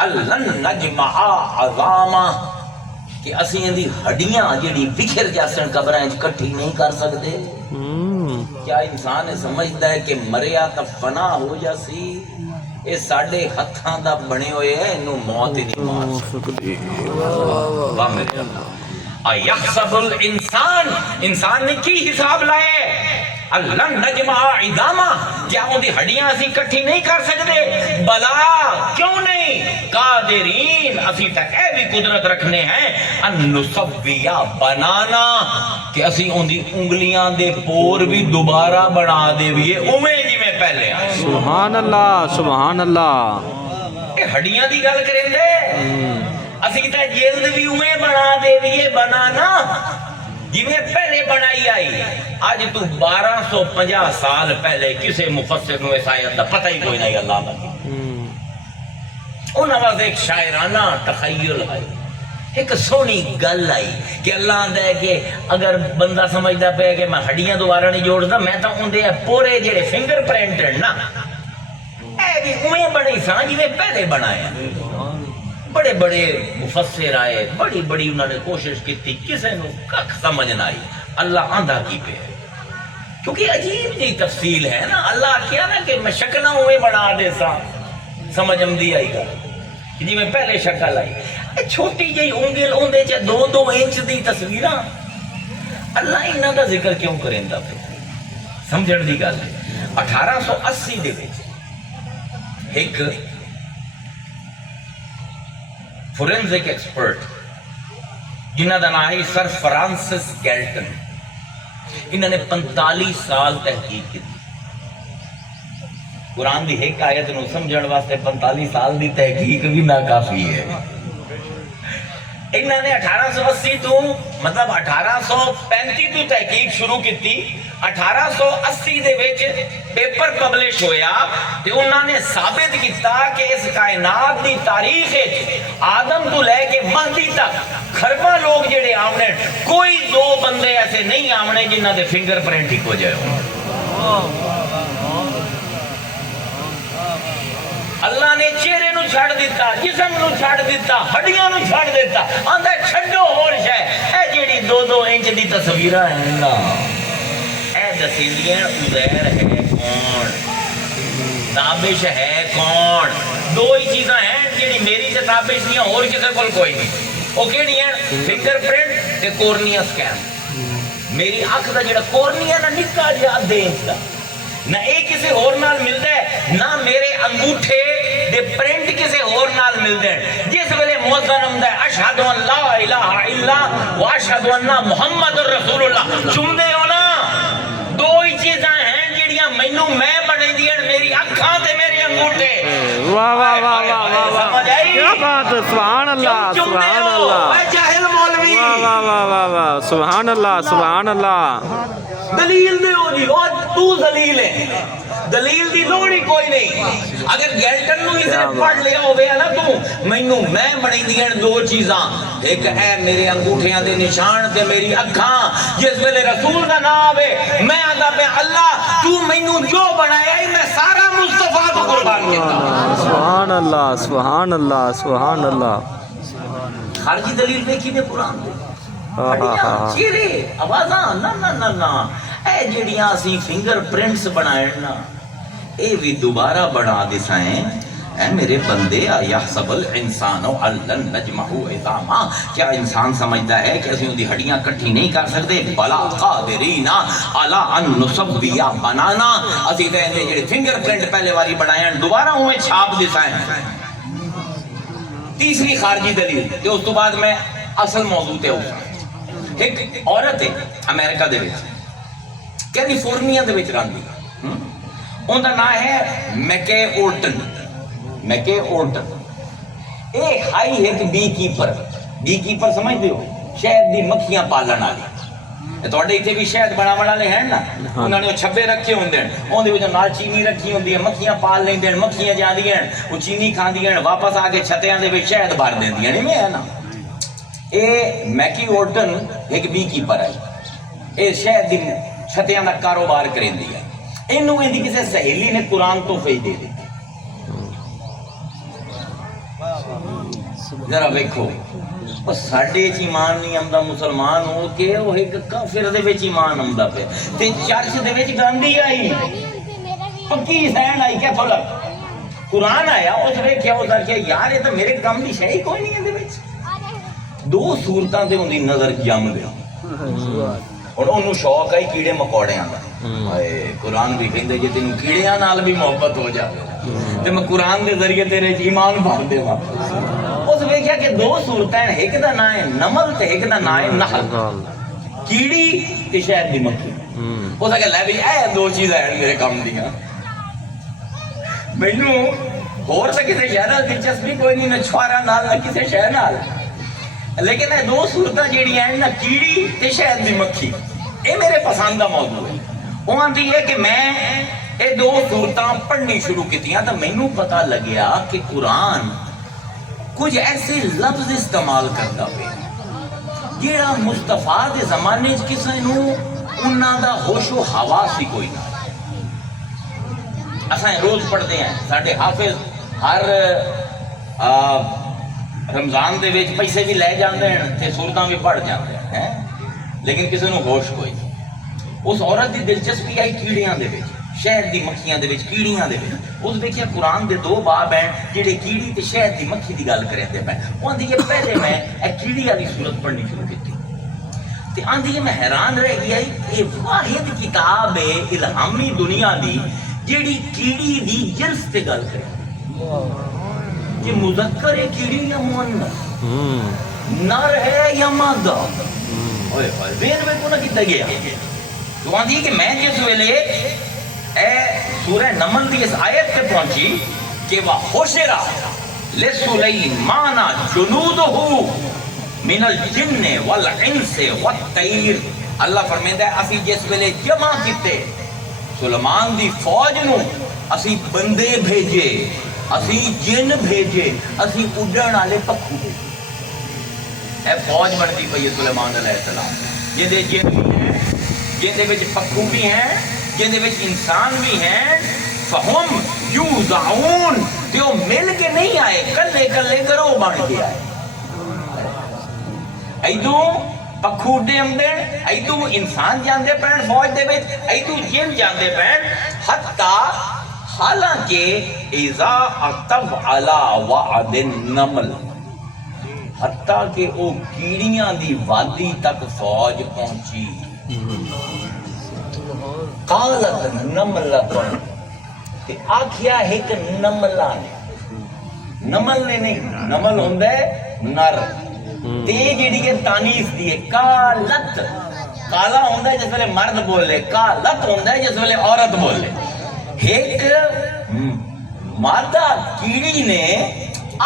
الَّن نَجْمَعَ عَظَامًا کہ اسی اندھی ہڈیاں جڑی بکھر جاسن قبریں کٹھی نہیں کر سکتے کیا انسان سمجھتا ہے کہ مریا تا فنا ہو جاسی اے ساڑھے ہتھاں دا بنے ہوئے ہیں انہوں موت ہی نہیں مار سکتی واہ میرے اللہ اَيَحْسَبُ الْإِنسَانِ انسان نے کی حساب لائے اللہ نجمع عظاما کیا ان دی ہڈیاں اسی کٹھی نہیں کر سکتے بلا کیوں نہیں قادرین اسی تک اے بھی قدرت رکھنے ہیں ان نصویہ بنانا کہ اسی ان دی انگلیاں دے پور بھی دوبارہ بنا دے بھی اوے جی میں پہلے آئے سبحان اللہ سبحان اللہ اے ہڈیاں دی گل کریں دے اسی کہتا ہے جلد بھی اوے بنا دے بھی بنانا جی میں پہلے بنائی آئی آج تو 1250 سال پہلے کسے مفسر نو اس آیت دا پتہ ہی کوئی نہیں اللہ دا انہاں واز ایک شاعرانہ تخیل آئی ایک سونی گل آئی کہ اللہ آندہ ہے کہ اگر بندہ سمجھدا پہ کہ میں ہڈیاں دوبارہ نہیں جوڑدا میں تو اندے پورے جڑے فنگر پرنٹ نا اے بھی اویں بڑی سان جی میں پہلے بنایا بڑے بڑے مفسر آئے بڑی بڑی انہوں نے کوشش کی تھی کسے نو کک سمجھ نہ آئی اللہ آندھا کی پہ ہے کیونکہ عجیب جی تفصیل ہے نا اللہ کیا نا کہ میں شکل ہوئے بنا دے سا سمجھ ہم دی آئی گا جی میں پہلے شکل آئی چھوٹی جی انگل اندے چاہے 2 انچ دی تصویرہ اللہ انہوں کا ذکر کیوں کریں دا پہ سمجھن دی گل ہے 1880 دے وچ ایک فورنزک ایکسپرٹ جنہ دا نام ہے سر فرانسس گیلٹن انہوں نے 45 سال تحقیق کی قرآن دی ایک آیت نو سمجھن واسطے 45 سال دی تحقیق بھی ناکافی ہے انہوں نے 1880 تو مطلب 1835 تو تحقیق شروع کی تھی 1880 دے ویچ پیپر پبلش ہویا کہ انہوں نے ثابت کیتا کہ اس کائنات دی تاریخ آدم تو لے کے مہدی تک خربہ لوگ جڑے آمنے کوئی 2 بندے ایسے نہیں آمنے جنہاں دے فنگر پرنٹ ہی کو جائے ہو اللہ نے چہرے نو چھاڑ دیتا جسم نو چھاڑ دیتا ہڈیاں نو چھاڑ دیتا آندھا چھڑو اور شے اے جیڑی 2 انچ دی تصویرہ ہیں نا اے دسیلیاں عزیر ہے کون تابش ہے کون 2 ہی چیزاں ہیں جیڑی میری سے تابش نہیں اور کسے کول کوئی نہیں وہ کیڑی ہیں فنگر پرنٹ تے کورنیا سکین میری آنکھ دا جیڑا کورنیا نا نکا جا دے انچ دا نہ ایک کسی اور نال ملتا ہے نہ میرے انگوٹھے دے پرنٹ کسی اور نال ملتے ہیں جس ویلے موذن ہوندا ہے اشہد ان لا الہ الا و اشہد ان محمد رسول اللہ چمدے ہو نا 2 ہی چیزاں ہیں جڑیاں مینوں میں بنے دیاں میری اکھاں تے میرے انگوٹھے واہ واہ واہ واہ واہ کیا بات ہے سبحان اللہ سبحان اللہ اے جاہل مولوی واہ واہ واہ واہ سبحان اللہ سبحان اللہ دلیل دے ہو جی اور تو دلیل ہے دلیل دی لوڑی کوئی نہیں اگر گیلٹن نو اسے پڑھ لیا ہوئے نا تو مینوں میں بڑی دیاں 2 چیزاں ایک اے میرے انگوٹھیاں دے نشان تے میری اکھاں جس ویلے رسول دا نام آوے میں آندا پہ اللہ تو مینوں جو بنایا ہے میں سارا مصطفیٰ کو قربان کیتا سبحان اللہ سبحان اللہ سبحان اللہ خارجی دلیل دیکھی دے قرآن دے چیرے آوازاں نا نا نا نا اے جڑیاں اسی فنگر پرنٹس بنائے نا اے بھی دوبارہ بنا دسائیں اے میرے بندے یحسب الانسان علن نجمع عظاما، کیا انسان سمجھتا ہے کہ اسی اندی ہڈیاں کٹھی نہیں کر سکتے؟ بلا قادرین علی ان نسوی بنانا، اسی تے اندے جڑے فنگر پرنٹ پہلے والی بنائیں دوبارہ ہوئے چھاپ دسائیں۔ تیسری خارجی دلیل تے اس تو بعد میں اصل موضوع تے ہوگا۔ ایک عورت ہے امریکہ دے وچ کیلیفورنیا دے وچ رہندی، ان دا نام ہے میکے اولٹن۔ میکے اولٹن اے ہائی ایک بی کیپر سمجھ دیو، شہد دی مکھیاں پالن والی۔ تواڈے ایتھے بھی شہد بناون والے ہیں نا، انہاں نے چھبے رکھے ہوندے ہیں، اون دے وچ نال چینی رکھی ہوندی ہے، مکھیاں پال لیندے ہیں، مکھیاں جاندیاں وہ چینی کھاندیاں، واپس آ کے چھتیاں دے وچ شہد بھر دیندیاں، نہیں ہے نا۔ اے میکی اولٹن ایک بی کیپر ہے، اے شہد دی چھتیاں دا کاروبار کریندی ہے۔ اینوں ایندی کسے سہیلی نے قرآن تحفے دے دتی۔ ذرا ویکھو اور ساڈے چ ایمان نہیں آمدا مسلمان ہو کے وہ ایک کافر دے وچ ایمان آمدا پیا تے چرچ دے وچ گاندھی آئی پکی سین آئی کیتھوں لگ قرآن آیا اس ویکھیا اس آکھیا یار یہ تو میرے کام دی شے ہی کوئی نہیں ہے دے وچ۔ دو صورتاں تے اندی نظر جم گیا، ہن اونوں شوق آئی کیڑے مکوڑیاں دا، ہائے قرآن بھی کہندا جے تینوں کیڑیاں نال بھی محبت ہو جاوے تے میں قرآن دے ذریعے تیرے ایمان بھر دیواں۔ اس ویکھیا کہ دو صورتاں، ایک دا نام ہے نمل تے ایک دا نام ہے نحل، کیڑی تے شہد دی مکھی۔ اس آکھیا لے بھی اے دو چیزاں ہیں میرے کام دیاں، مینوں ہور تے کسے شے نال دلچسپی کوئی نہیں، نہ چھوارا نال نہ کسے شے نال، لیکن اے دو صورتاں جیڑیاں ہیں نا کیڑی تے شہد دی مکھی، اے میرے پسند دا موضوع ہے۔ وہ آندی ہے کہ میں اے دو صورتاں پڑھنی شروع کیتیاں تو مینوں پتہ لگیا کہ قرآن کچھ ایسے لفظ استعمال کرتا پیا جیڑا مصطفیٰ دے زمانے چ کسے نوں انہاں دا ہوش و حواس ہی کوئی نہ۔ اساں روز پڑھتے ہیں، ساڈے حافظ ہر رمضان دے وچ پیسے بھی لے جاندے ہیں تے سورتاں بھی پڑھ جاندے ہیں، لیکن کسے نوں ہوش کوئی نہیں۔ اس عورت دی دلچسپی آئی کیڑیاں دے وچ، شہد دی مکھیاں دے وچ، کیڑیاں دے وچ۔ اس ویکھیا قرآن دے دو باب ہیں جڑے کیڑی تے شہد دی مکھی دی گل کریندے پے۔ وہ آندی ہے پہلے میں اے کیڑی والی صورت پڑھنی شروع کیتی تے آندی ہے میں حیران رہ گئی اے واحد کتاب ہے الہامی دنیا دی جیڑی کیڑی دی جنس تے گل کرے، کہ مذکر ہے کیڑی یا مؤنث، نر ہے یا مادہ۔ اوئے ہوئے ذہن میں کو نہ کیتا گیا۔ تو آندھی کہ میں جس ویلے اے سورہ نمل دی اس آیت تے پہنچی کہ وَحُشِرَ لِسُلَيْمَانَ جُنُودُهُ مِنَ الْجِنِّ وَالْإِنسِ وَالطَّيْرِ، اللہ فرمیندہ ہے اسی جس ویلے جمع کیتے سلیمان دی فوج نو، اسی بندے بھیجے، اسی جن بھیجے، اسی اڈن والے پکھو بھیجے۔ اے فوج بنتی پئی سلیمان علیہ السلام، جندے جن بھی ہیں، جندے وچ پکھو بھی ہیں، جندے وچ انسان بھی ہیں۔ فہم یوزعون، تے وہ مل کے نہیں آئے، کلے کلے گروہ بن کے آئے۔ ایدوں پکھو اڈے آمدن، ایدوں انسان جاندے پین فوج دے وچ، ایدوں جن جاندے پین، حتیٰ حالانکہ اذا اتو علی وعد النمل، حتیٰ کہ او کیڑیاں دی وادی تک فوج پہنچی۔ قالت نملتن، تے آکھیا ایک نملہ نے، نمل نے نہیں، نمل ہوندہ ہے نر، تے جیڑی ہے تانیس دی ہے، قالت، کالا ہوندہ ہے جس ویلے مرد بولے، قالت ہوندہ ہے جس ویلے عورت بولے۔ ایک مادہ کیڑی نے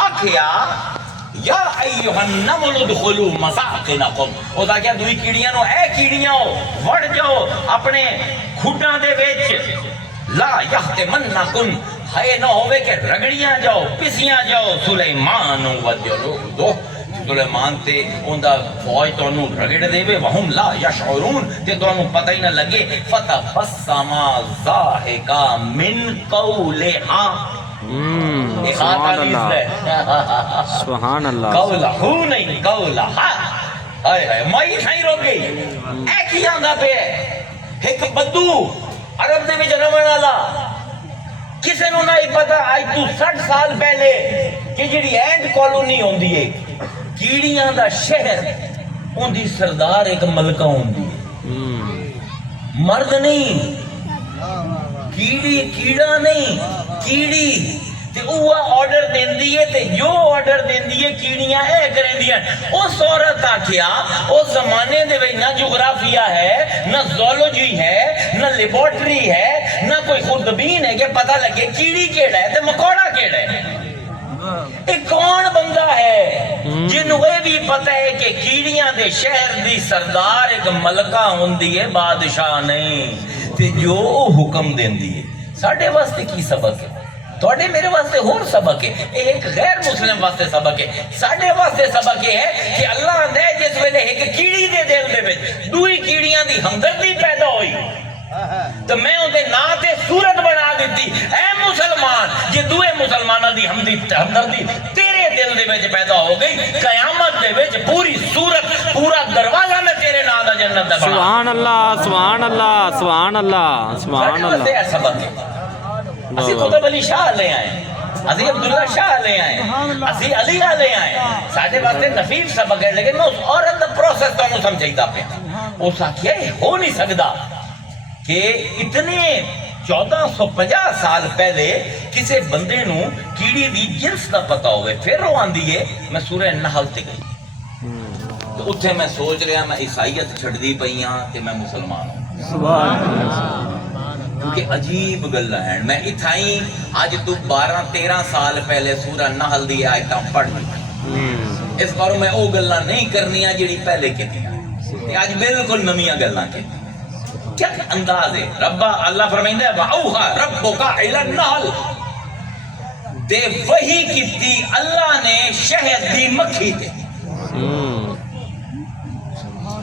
آکھیا یا ایوہ النمل ادخلوا مساکنکم، او دا کیا دوئی کیڑیاں نو، اے کیڑیاں وڑ جاؤ اپنے کھوٹاں دے وچ، لا یحتمنکم، ہے نہ ہوئے کہ رگڑیاں جاؤ، پسیاں جاؤ، سلیمان و جنودہ، سلیمان تے اندہ فوج تو انہوں رگڑ دے وے، وہم لا یشعرون، تے تو انہوں پتہ ہی نہ لگے، فتبسم ضاحکا من قولہا، سبحان اللہ، سبحان اللہ، قولہو نہیں قولہا، آئے آئے مائی کھائیں رو گئی، اے کیا گا پہ ایک بدو عرب دے میں جنم والا کسی نو نہیں پتا اج تو 60 سال پہلے کہ جڑی اینٹ کالونی ہوندی ہے کیڑیاں دا شہر ان دی سردار ایک ملکہ ہوندی ہے مرد نہیں کیڑا نہیں کیڑی تے اوہ آرڈر دیندی ہے تے جو آرڈر دیندی ہے کیڑیاں اے کرندیاں اس عورت آکھیا اس زمانے دے وچ نہ جغرافیہ ہے نہ زولوجی ہے نہ لیبارٹری ہے نہ کوئی خوردبین ہے کہ پتہ لگے کیڑی کیڑا ہے تے مکوڑا کیڑا ہے ایک کون بندہ ہے جنہوں یہ بھی پتہ ہے کہ کیڑیاں دے شہر دی سردار ایک ملکہ ہوندی ہے بادشاہ نہیں تے جو حکم دیندی ہے ساڑھے واسطے کی سبق ہے توڑے میرے واسطے اور سبق ہے ایک غیر مسلم واسطے سبق ہے ساڑھے واسطے سبق ہے کہ اللہ نے جس ویلے ایک کیڑی دے دل دے وچ دوئی کیڑیاں دی ہمدردی پیدا ہوئی تو میں ان دے نا تے صورت بنا دیتی اے مسلمان یہ دوئے مسلمانہ دی ہمدردی تیرے دل دے وچ پیدا ہو گئی قیامت دے وچ پوری صورت پورا دروازہ میں تیرے نا دا جنت دا بنا سبحان اللہ سبحان اللہ سبحان اللہ سبحان اللہ سبق ہے اسی قطب علی شاہ لے آئے اسی عبداللہ شاہ لے آئے اسی علی لے آئے ساڑھے واسطے نفیف سبق ہے لیکن میں اس عورت دا پروسیس تو انہوں سمجھائیتا پہ اس آکھیا ہو نہیں سکتا کہ اتنے 1450 سال پہلے کسی بندے نو کیڑی دی جنس دا پتا ہوئے پھر وہ آندی ہے میں سورہ نحل تے گئی تو اتھے میں سوچ رہا میں عیسائیت چھڑ دی پئیاں کہ میں مسلمان ہوں سبحان اللہ کیونکہ عجیب گلہ ہیں میں اتھائی آج تو 12-13 سال پہلے سورہ نحل دی آیتاں پڑھ دی اس بار میں او گلہ نہیں کرنیاں جڑی پہلے کے دیا آج بالکل نمیاں گلہ کے دیا کیا انداز ہے ربا اللہ فرمائندہ ہے وَأَوْحَا رَبُّكَ إِلَى النَّحْلِ دے وہی کیتی اللہ نے شہد دی مکھی تے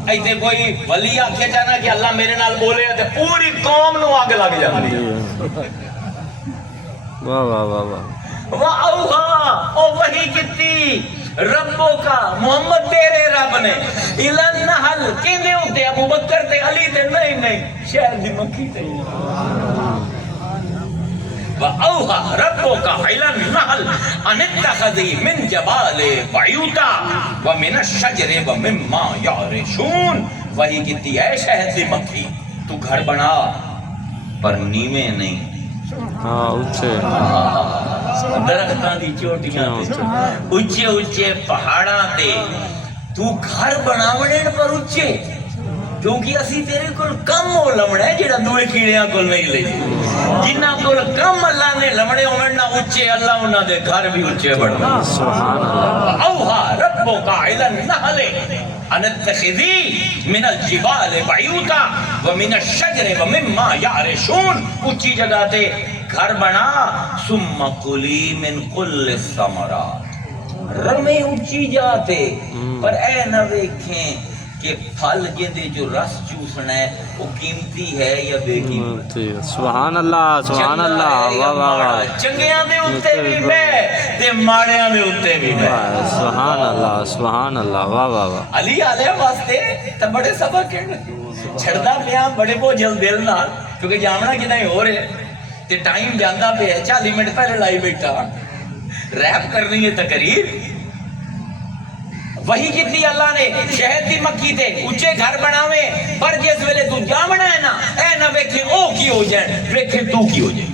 ایتے کوئی ولی آکھے جانا کہ اللہ میرے نال بولے تے پوری قوم نو آگ لگ جاندی ہے واہ واہ واہ واہ وَأَوْحَا او وہی کیتی ربو کا محمد تیرے رب نے اِلَى النَّحْلِ کیندے ہوتے ابو بکر تے علی تے نہیں شہر دی مکھی تے وَأَوْحَا رَبُّكَ إِلَى النَّحْلِ أَنِ اتَّخِذِي مِنْ جَبَالِ بَيُوتًا وَمِنَ الشَّجَرِ وَمِمَّا يَعْرِشُونَ وہی کہتی ہے شہد دی مکھی تو گھر بنا پر نیویں نہیں ہاں اچھے درختاں دی چوٹیاں تے اچھے اچھے پہاڑاں تے تو گھر بناونے پر اچھے کیونکہ اسی تیرے کل کم ہو لمڑے جڑا دوئے کیڑیاں کل نہیں لے جنہ کل کم اللہ نے لمڑے ہونا اچھے اللہ انہاں دے گھر بھی اچھے بڑھنا سبحان اللہ اوہا ربک الی النحل ان اتخذی من الجبال بیوتا ومن الشجر ومما یعرشون اچھی جگہ تے گھر بنا ثم کلی من کل الثمرات رمے اچھی جاتے پر اے نہ دیکھیں کہ پھل جندے جو رس چوسنا ہے وہ قیمتی ہے یا بے قیمتی سبحان اللہ سبحان اللہ واہ واہ واہ چنگیاں دے اوتے بھی بے تے ماڑیاں دے اوتے بھی بے سبحان اللہ سبحان اللہ واہ واہ واہ علی علیہ واسطے تے بڑے سبق ہیں چھڑدا پیا بڑے بوجھل دل نال کیونکہ جامنا کتنا ہی ہو رہے تے ٹائم جاندا پیا 40 منٹ پہلے لائی بیٹھا ریپ کرنی ہے تقریر وہی کتنی اللہ نے شہد دی مکھی تے اچھے گھر بناوے پر جس ویلے تو جامنا ہے نا اے نہ ویکھے او کی ہو جائے ویکھے تو کی ہو جائے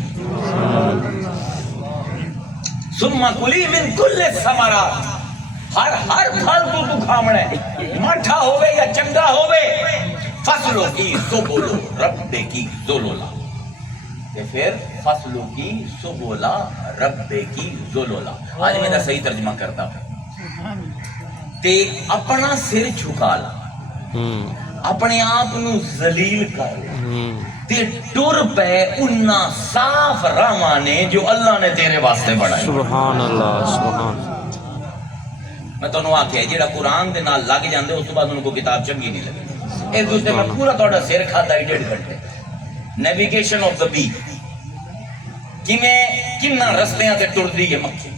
ثم کلی من کل الثمرات ہر پھل تو کھامنا ہے مٹھا ہوے یا چنگا ہوے فصلوں کی سبل رب کی ذللا کہ پھر فصلوں کی سبل رب کی ذللا آج میں نے صحیح ترجمہ کرتا ہوں تے اپنا سر جھکا لا اپنے آپ نو ذلیل کر تے ٹر پے انہا صاف راہانے جو اللہ نے تیرے واسطے بڑھائے سبحان اللہ سبحان میں تو نوا کیا جیڑا قرآن دے نال لگ جاندے اس تو بعد ان کو کتاب چنگی نہیں لگی ایک دوسرے میں پورا توڑا سر کھاتا ہی 1.5 گھنٹے نیویگیشن آف دا بی کہ میں کنہ رستیاں تے ٹر دی ہے مکھی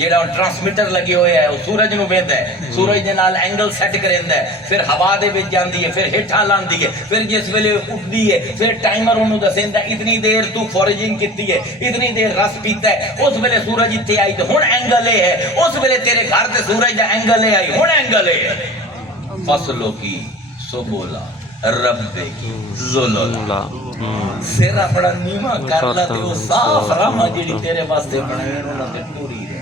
جیڑا ٹرانسمیٹر لگے ہوئے ہے وہ سورج نو ویندا ہے، سورج دے نال اینگل سیٹ کریندا ہے، پھر ہوا دے وچ جاندی ہے، پھر ہٹھا لاندی ہے، پھر جس ویلے اٹھدی ہے پھر ٹائمر انہوں دسیندا ہے اتنی دیر تو فورجنگ کیتی ہے، اتنی دیر رس پیتا ہے، اس ویلے سورج اتنے آئی تو ہن اینگل اے ہے، اس ویلے تیرے گھر تے سورج دا اینگل اے آئی، ہن اینگل اے ہے۔ فصلوں کی سبولا رب کی ذللا، سر اپنا نیواں کر لا تے وہ صاف راہ جڑی تیرے واسطے بنائی انہاں تے ٹوری رہے۔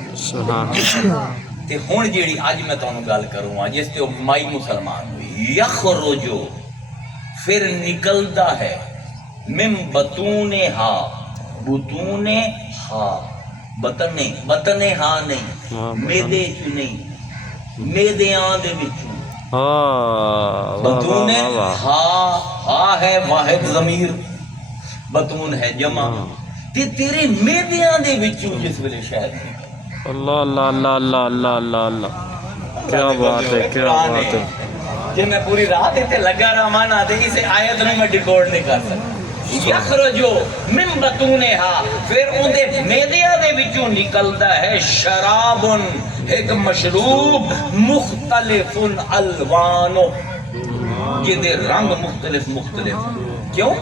تے ہن جیڑی اج میں تانوں گل کروں جس تے مائی مسلمان ہوئی، یخرجو پھر نکلدا ہے، من بطونہا بطونہا بطنہا نہیں، میدے چ نہیں، میدیاں دے وچوں، بطون ہا ہے واحد ضمیر، بطون ہے جمع، تے تیرے میدیاں دے وچوں جس ویلے شہد نکل، اللہ اللہ اللہ اللہ اللہ اللہ اللہ، کیا بات ہے کیا بات ہے۔ جی میں پوری رات اتنے لگا رہا مانا تے اسے آیت میں ڈیکوڈ نہیں کر سکتا۔ یخرجو من بطونہا، پھر ان دے میدیاں دے وچوں نکلدا ہے شراب، ایک مشروب، مختلف الوانو، جدے رنگ مختلف مختلف، کیوں؟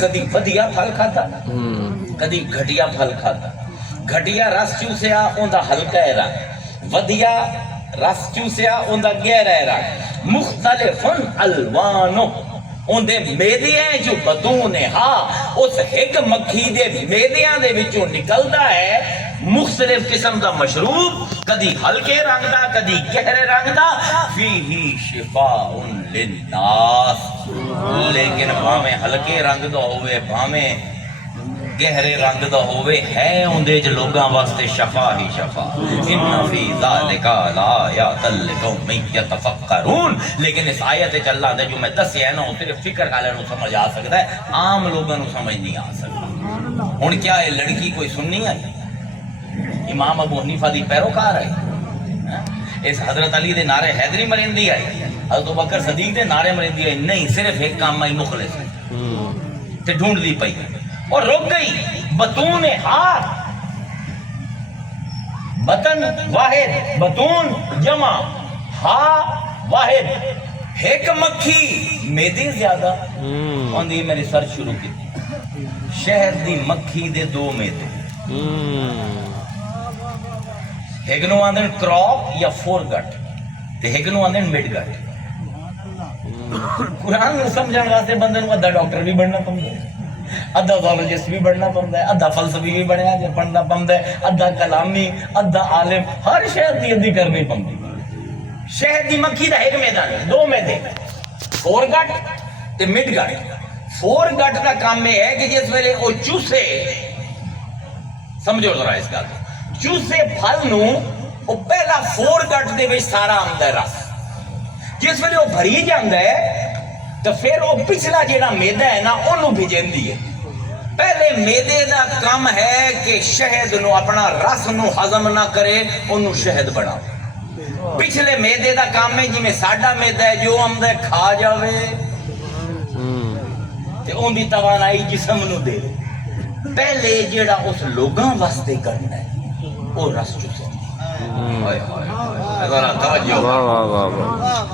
کدی ودیا پھل کھاتا، کدی گھٹیا پھل کھاتا، گھٹیا رس چوسیا اوندا ہلکا ہے رنگ، ودیا رس چوسیا اوندا گہرا ہے رنگ، مختلف الوانو، ان دے میدیاں جو بطونہا، اس ایک مکھی دے میدیاں دے وچوں نکلدا ہے مختلف قسم دا مشروب، کدی ہلکے رنگ دا کدی گہرے رنگ دا، فیہ شفاء للناس، لیکن بھاویں ہلکے رنگ دا ہوئے بھاویں گہرے رنگ دا ہوئے ہے اندے جو لوگاں واسطے شفا ہی شفا، ان فی ذالک لآیات لقوم یتفکرون، لیکن اس آیت اللہ دے جو میں دسیا ہے نا وہ صرف فکر والے نو سمجھ آ سکتا ہے، عام لوگاں نو سمجھ نہیں آ سکتا۔ ہن کیا ہے لڑکی کوئی سننی آئی، امام ابو حنیفہ دی پیروکار ہے، اس حضرت علی دے نعرے حیدری مرندی آئی، حضرت بکر صدیق دے نعرے مرندی آئی، نہیں صرف ایک کام آئی مخلص تے ڈھونڈ دی پئی اور رک گئی۔ بطون ہاتھ، بطن واحد، بطون جمع، ہا واحد، ایک مکھی میدے زیادہ، اندھی میں ریسرچ شروع کی، شہد دی مکھی دے دو میدے، ایک نو آندن کراپ یا فور گٹ تے ایک نو آندن مڈ گٹ۔ قرآن نو سمجھن واسطے بندے نو ادھا ڈاکٹر بھی بننا پوندا ہے، ادھا زولوجسٹ بھی بننا پوندا ہے، ادھا فلسفی بھی بننا پوندا ہے، ادھا کلامی، ادھا عالم، ہر شہد دی ادھی کرنی پوندی۔ شہد دی مکھی دا ایک میدہ نہیں، دو میدے، فور گٹ تے مڈ گٹ۔ فور گٹ دا کام یہ ہے کہ جس ویلے وہ چوسے، سمجھو ذرا اس گل، چوسے پھل نو وہ پہلا فور گٹ دے وچ سارا آندا ہے رس، جس ویلے وہ بھری جاندا ہے تو پھر وہ پچھلا جیڑا میدہ ہے نا انہوں بھیجندی ہے۔ پہلے میدے دا کام ہے کہ شہد نو اپنا رس نو ہضم نہ کرے، انہوں شہد بنا۔ پچھلے میدے دا کام ہے جی میں ساڈا میدہ ہے جو آمدہ کھا جاوے تے ان دی توانائی جسم نو دے۔ پہلے جیڑا اس لوگاں واسطے کرنا ہے وہ رس چوسے۔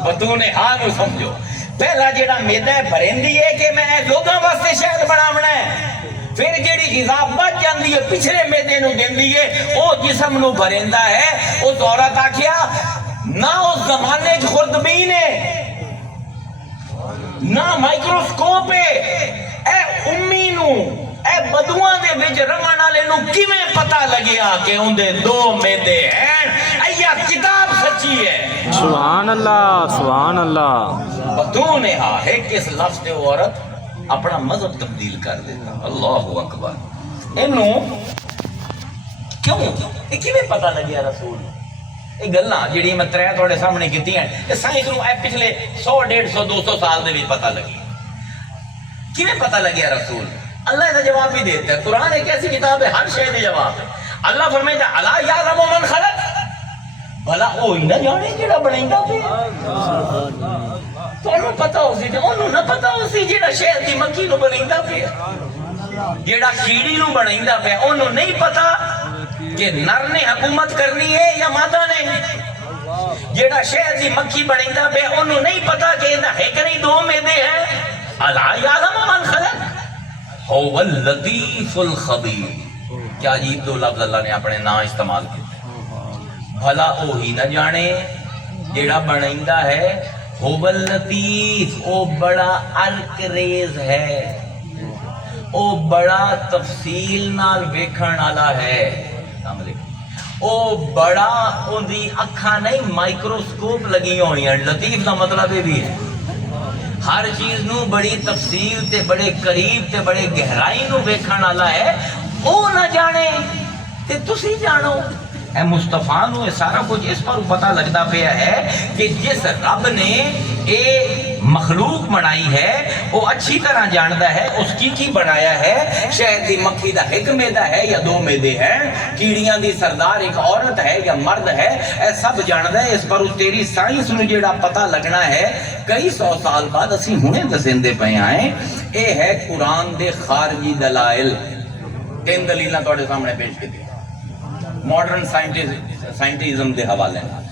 بطون ہاں نو سمجھو، پہلا جیڑا میدہ ہے بھریندی ہے کہ میں لوگاں واسطے شہد بناونا ہے، پھر جیڑی غذا بچ جاندی ہے پچھلے میدے نو دیندی ہے، او جسم نو بھریندا ہے۔ اس عورت آکھیا نہ اس زمانے چ خوردبین ہے نہ مائکروسکوپ ہے، اے امی نو اے بدواں دے وچ رہن والے نو کیویں پتہ لگیا کہ اندے دو میدے ہیں؟ ایا کتاب سچی ہے۔ سبحان اللہ سبحان اللہ۔ بطون ہا ہے کہ اس لفظ تے عورت اپنا مذہب تبدیل کر دیتا۔ اللہ اکبر۔ انہوں کیوں یہ کیویں پتہ لگیا رسول؟ یہ گلاں جڑی میں ترے تھوڑے سامنے کیتی ہیں یہ سائنس نو اے پچھلے 100 150 200 سال دے وچ پتہ لگی۔ کیویں پتہ لگیا رسول؟ اللہ دا جواب بھی دیتا ہے، قرآن ایک ایسی کتاب ہے ہر شے دے جواب ہے۔ اللہ فرمائے الا یعلم من خلق، بھلا او ہی نہ جانے جڑا بنائندا پیا، تانوں پتہ ہو سی تے اونوں نہ پتہ ہو سی جڑا شہد دی مکھی نو بنائندا پیا، جڑا کیڑی نو بنائندا پیا اونوں نہیں پتہ کہ نر نے حکومت کرنی ہے یا مادہ نے؟ جیڑا شہد دی مکھی بنیندا پہ انہوں نہیں پتا کہ انہاں ایک نہیں دو میدے ہیں. الا یعلم من خلق هو اللطیف الخبیر. کیا عجیب دو لفظ اللہ نے اپنے نام استعمال کیتے. بھلا وہی نہ جانے جیڑا بنیندا ہے هو اللطیف، او بڑا ارکریز ہے، او بڑا تفصیل نال ویکھن والا ہے. السلام علیکم. او بڑا ان دی اکھاں نہیں مائکروسکوپ لگی ہوئی ہیں. لطیف دا مطلب یہ بھی ہے ہر چیز نو بڑی تفصیل تے بڑے قریب تے بڑے گہرائی نو ویکھن والا ہے. او نہ جانے تے تسی جانو. اے مصطفیٰ نو سارا کچھ اس پر پتہ لگتا پیا ہے کہ جس رب نے اے مخلوق بنائی ہے وہ اچھی طرح جانتا ہے اس کی بنایا ہے. شہد دی مکھی دا ایک میدا ہے یا دو میدے ہیں، کیڑیاں دی سردار ایک عورت ہے یا مرد ہے، اے سب جانتا ہے. اس پر تیری سائنس نو جیڑا پتہ لگنا ہے کئی سو سال بعد اسی ہونے دسندے پے آئے. اے ہے قرآن دے خارجی دلائل. 3 دلیلاں تواڈے سامنے پیش کیتی ماڈرن سائنٹزم دے حوالے نال.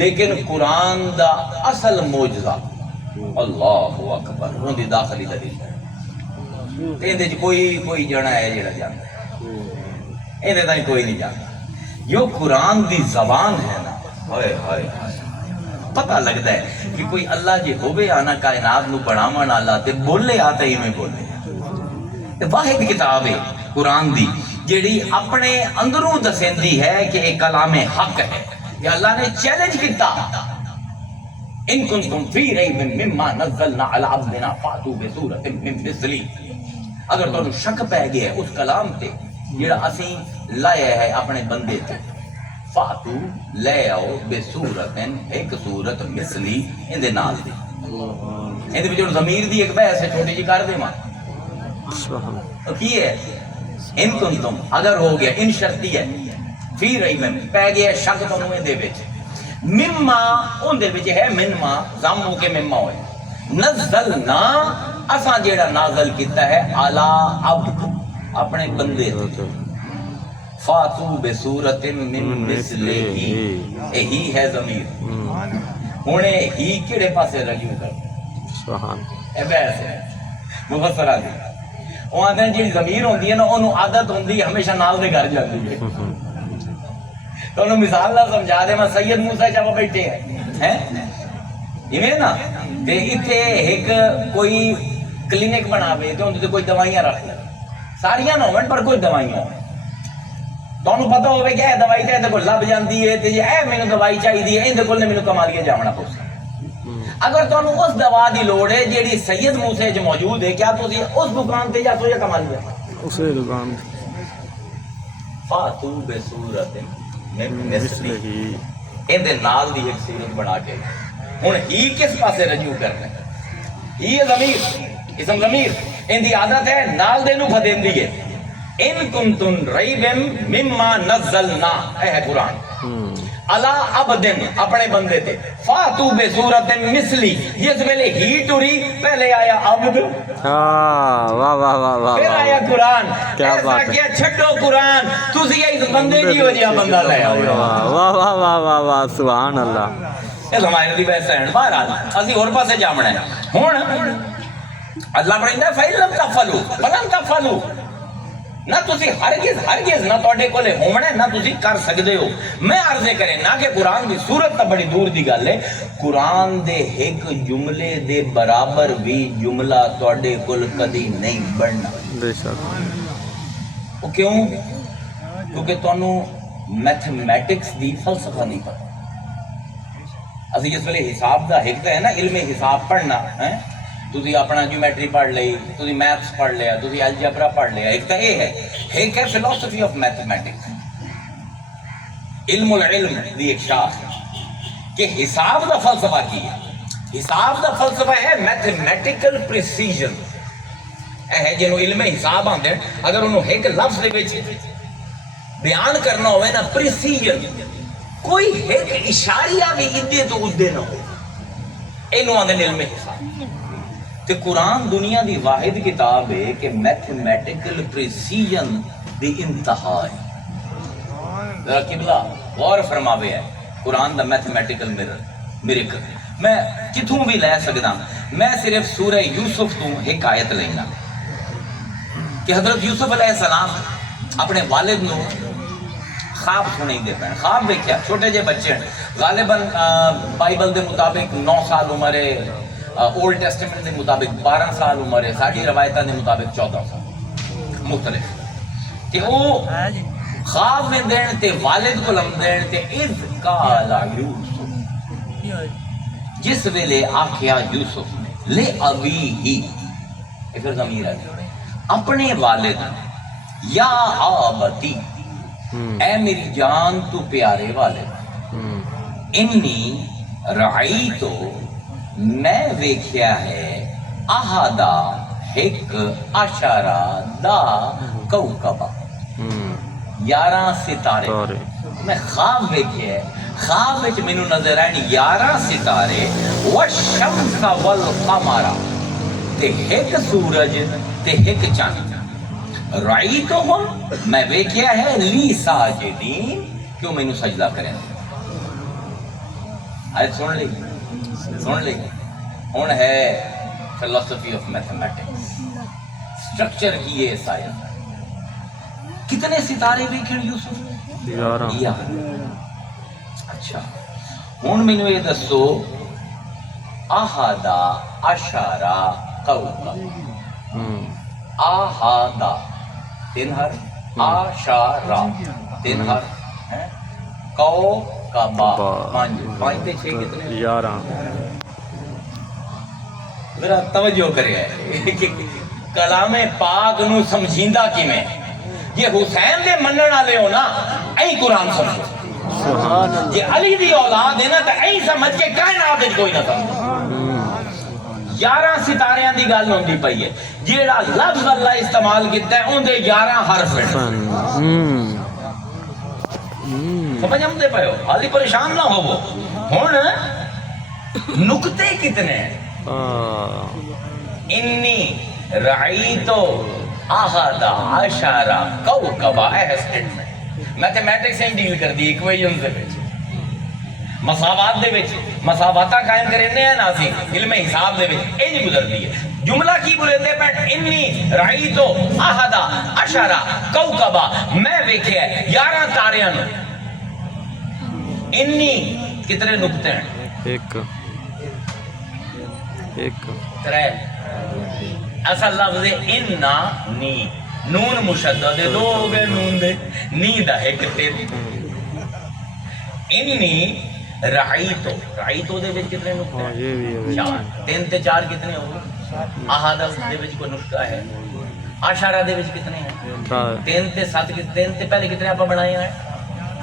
لیکن قرآن دا اصل معجزہ اللہ اکبر اون دی داخلی دلیل ہے. اندے وچ کوئی جنا ہے جڑا جاندا ہے، اندے تائیں کوئی نہیں جاندا. جو قرآن دی زبان ہے نا، ہائے ہائے پتہ لگدا ہے کہ کوئی اللہ جے ہوے آنا کائنات نو بناون والا تے بولے آتے ہی میں بولے. تے واحد کتاب ہے قرآن دی جیڑی اپنے اندروں دسیندی ہے کہ ایک کلام حق ہے. کہ اللہ نے چیلنج کیتا ان کنتم فی ریب مما نزلنا علی عبدنا فاتوا بسورۃ من مثلہ. اگر تانوں شک پہ گیا ہے اس کلام تے جیڑا اسی لایا ہے اپنے بندے تے، فاتو لے آؤ بسورۃ ایک سورت مثلی ان دے نال دی. ان دے وچ ضمیر دی ایک بحث ہے چھوٹی جی کر دیواں. کی ہے ان کنتم اگر ہو گیا ان شرطی ہے فی ریب پہ گیا شک تانوں ان دے وچ مما ان دے وچ ہے منما زامو کے مما ہوئے نزلنا اساں جیڑا نازل کیتا ہے علی عبد اپنے بندے تے فاتو بسورۃ من مثلہ. یہی ہے ضمیر. ہن ہی کیڑے پاسے رجوع کر سبحان اے بحث ہے مفسرہ دی. وہ آدھے جی ضمیر ہوندی ہے نا انہوں عادت ہوندی ہے ہمیشہ نال دے گھر جاندی ہے. تو انہوں مثال نہ سمجھا دے میں سید موسیٰ جب بیٹھے ہیں ایویں نا تے ایتھے ایک کوئی کلینک بناوے تے اندر کوئی دوائیاں رکھ لے ساریاں نہ ہون پر کوئی دوائیاں ہون. تانوں پتہ ہوے کہ اے دوائی تے کوئی لب جاندی ہے تے جے اے مینوں دوائی چاہیے ہے اندے کول نے مینوں کمالیے جاونا پوسی. اگر تانوں اس دوا دی لوڑ ہے جیڑی سید موسیٰ وچ موجود ہے کیا تسی اس دکان تے جا تو یا کمالیے اسی دکان فاتو بسورۃ من مثلہ ان دے نال دی ایک صورت بنا کے. ہن ہی کس پاسے رجوع کرنا ہے؟ ہی ضمیر اسم ضمیر ان دی عادت ہے نال دے نو پھدیندی ہے. ان کنتم ریب مما نزلنا اے ہے قرآن علی عبد اپنے بندے تے فاتو بسورۃ مثلی. جس ویلے ہی ٹری پہلے آیا عبد واہ واہ واہ واہ پھر آیا قرآن. کیا ایسا بات ہے. کیا چھٹو قرآن تسی اس بندے جی ہو جیا بندہ لے آؤ. واہ واہ واہ واہ واہ سبحان اللہ. یہ ہمارے دی بحث ہے. بہرحال اسی اور پاسے جامنا ہے. ہن اللہ فرمائندا ہے فَإِن تفعلوا فلن تفعلوا. نہ تسی ہرگز نہ تواڈے کولے ہونا نہ تسی کر سکدے ہو. میں عرض کرے نہ کہ قرآن دی صورت تا بڑی دور دی گل ہے. قرآن دے ایک جملے دے برابر بھی جملہ تواڈے کول کدی نہیں بننا. بے شک. وہ کیوں؟ کیونکہ تانوں میتھمیٹکس دی فلسفہ نہیں پتہ. اسی جس ویلے حساب دا ایک ہے نا علم حساب پڑھنا ہے تسی اپنا جیومیٹری پڑھ لئی تسی میتھس پڑھ لیا تسی الجبرا پڑھ لیا. ایک تو یہ ہے ایک ہے فلسفی آف میتھمیٹکس علم العلم دی ایک شاخ کہ حساب دا فلسفہ کی ہے. حساب دا فلسفہ ہے میتھمیٹیکل پریسیجن. اے ہے جنہوں علم حساب آندے اگر انہوں ایک لفظ دے وچ بیان کرنا ہوئے نا پریسیجن کوئی ایک اشاریہ بھی ادھے تو ادھے نہ ہو اینو آندے علم حساب. تے قرآن دنیا دی واحد کتاب ہے کہ میتھمیٹیکل پریسیجن دی انتہا ہے. ذرا قبلہ غور فرماوے ہے قرآن دا میتھمیٹیکل میریکل میں کتھوں بھی لے سکدا میں صرف سورہ یوسف تو ایک آیت لینا کہ حضرت یوسف علیہ السلام اپنے والد نو خواب سنیں دے پہن خواب دیکھیا چھوٹے جے بچے ہیں غالباً بائبل دے مطابق 9 سال عمر ہے اولڈ ٹیسٹمنٹ دے مطابق 12 سال عمر ہے ساڑھی روایتہ دے مطابق 14 سال مختلف کہ وہ خواب میں دین تے والد کو لم دین تے اذ قال یوسف جس ویلے آکھیا یوسف نے لے ابی ہی پھر ضمیر ہے اپنے والد یا آبتی اے میری جان تو پیارے والد انی رعی تو میں ویکھیا ہے احدا ایک اشارہ دا کوکبہ 11 ستارے میں خواب ویکھیا ہے خواب وچ مینوں نظر آئے 11 ستارے والشمس والقمر تے ایک سورج تے ایک چاند رائی تو ہوں میں ویکھیا ہے لی ساجدین کیوں مینوں سجدہ کریں آیت سن لے ہن ہے فلسفی آف میتھمیٹکس سٹرکچر کی ہے سائنس کتنے ستارے ویکھے یوسف 11 اچھا ہن مینوں یہ دسو احدا اشارہ کوکب احدا 3 حرف اشارہ 3 حرف کوکبہ 5 تے 6 کتنے 11 ذرا توجہ کرے کلام پاک نو سمجھیندا کیویں یہ حسین دے منن والے ہو نا ائی قرآن سمجھو سبحان اللہ یہ علی دی اولاد ہے نا تے ائی سمجھ کے کائنات وچ کوئی نہ سمجھ 11 ستاریاں دی گل ہوندی پئی ہے جیڑا لفظ اللہ استعمال کیتا ہے اون دے 11 حرف ہیں سمجھ آندے پئے ہو حالی پریشان نہ ہوو ہن نقطے کتنے ہیں انی رعیتو احد عشر کوکبا اسٹیٹمنٹ میتھمیٹکس سے ڈیل کر دی ایکویشن دے وچ مساوات دے وچ مساواتاں قائم کرنے ہیں ناسی علم حساب دے وچ اے نہیں گزردی ہے جملہ کی بولے پہ انی رعیتو احد عشر کوکبا میں ویکھیا 11 تاریاں نو انی کتنے نقطے ہیں ایک 3 اصل لفظ اننا نی نون مشدد دے 2 ہو گئے نون دے نی دا ایک 3 انی رعیتو دے وچ کتنے نقطے ہیں 4 3 تے 4 کتنے ہو گئے احد دے وچ کوئی نقطہ ہے اشارہ دے وچ کتنے ہیں 3 تے 7 3 تے پہلے کتنے آپ بنائے ہیں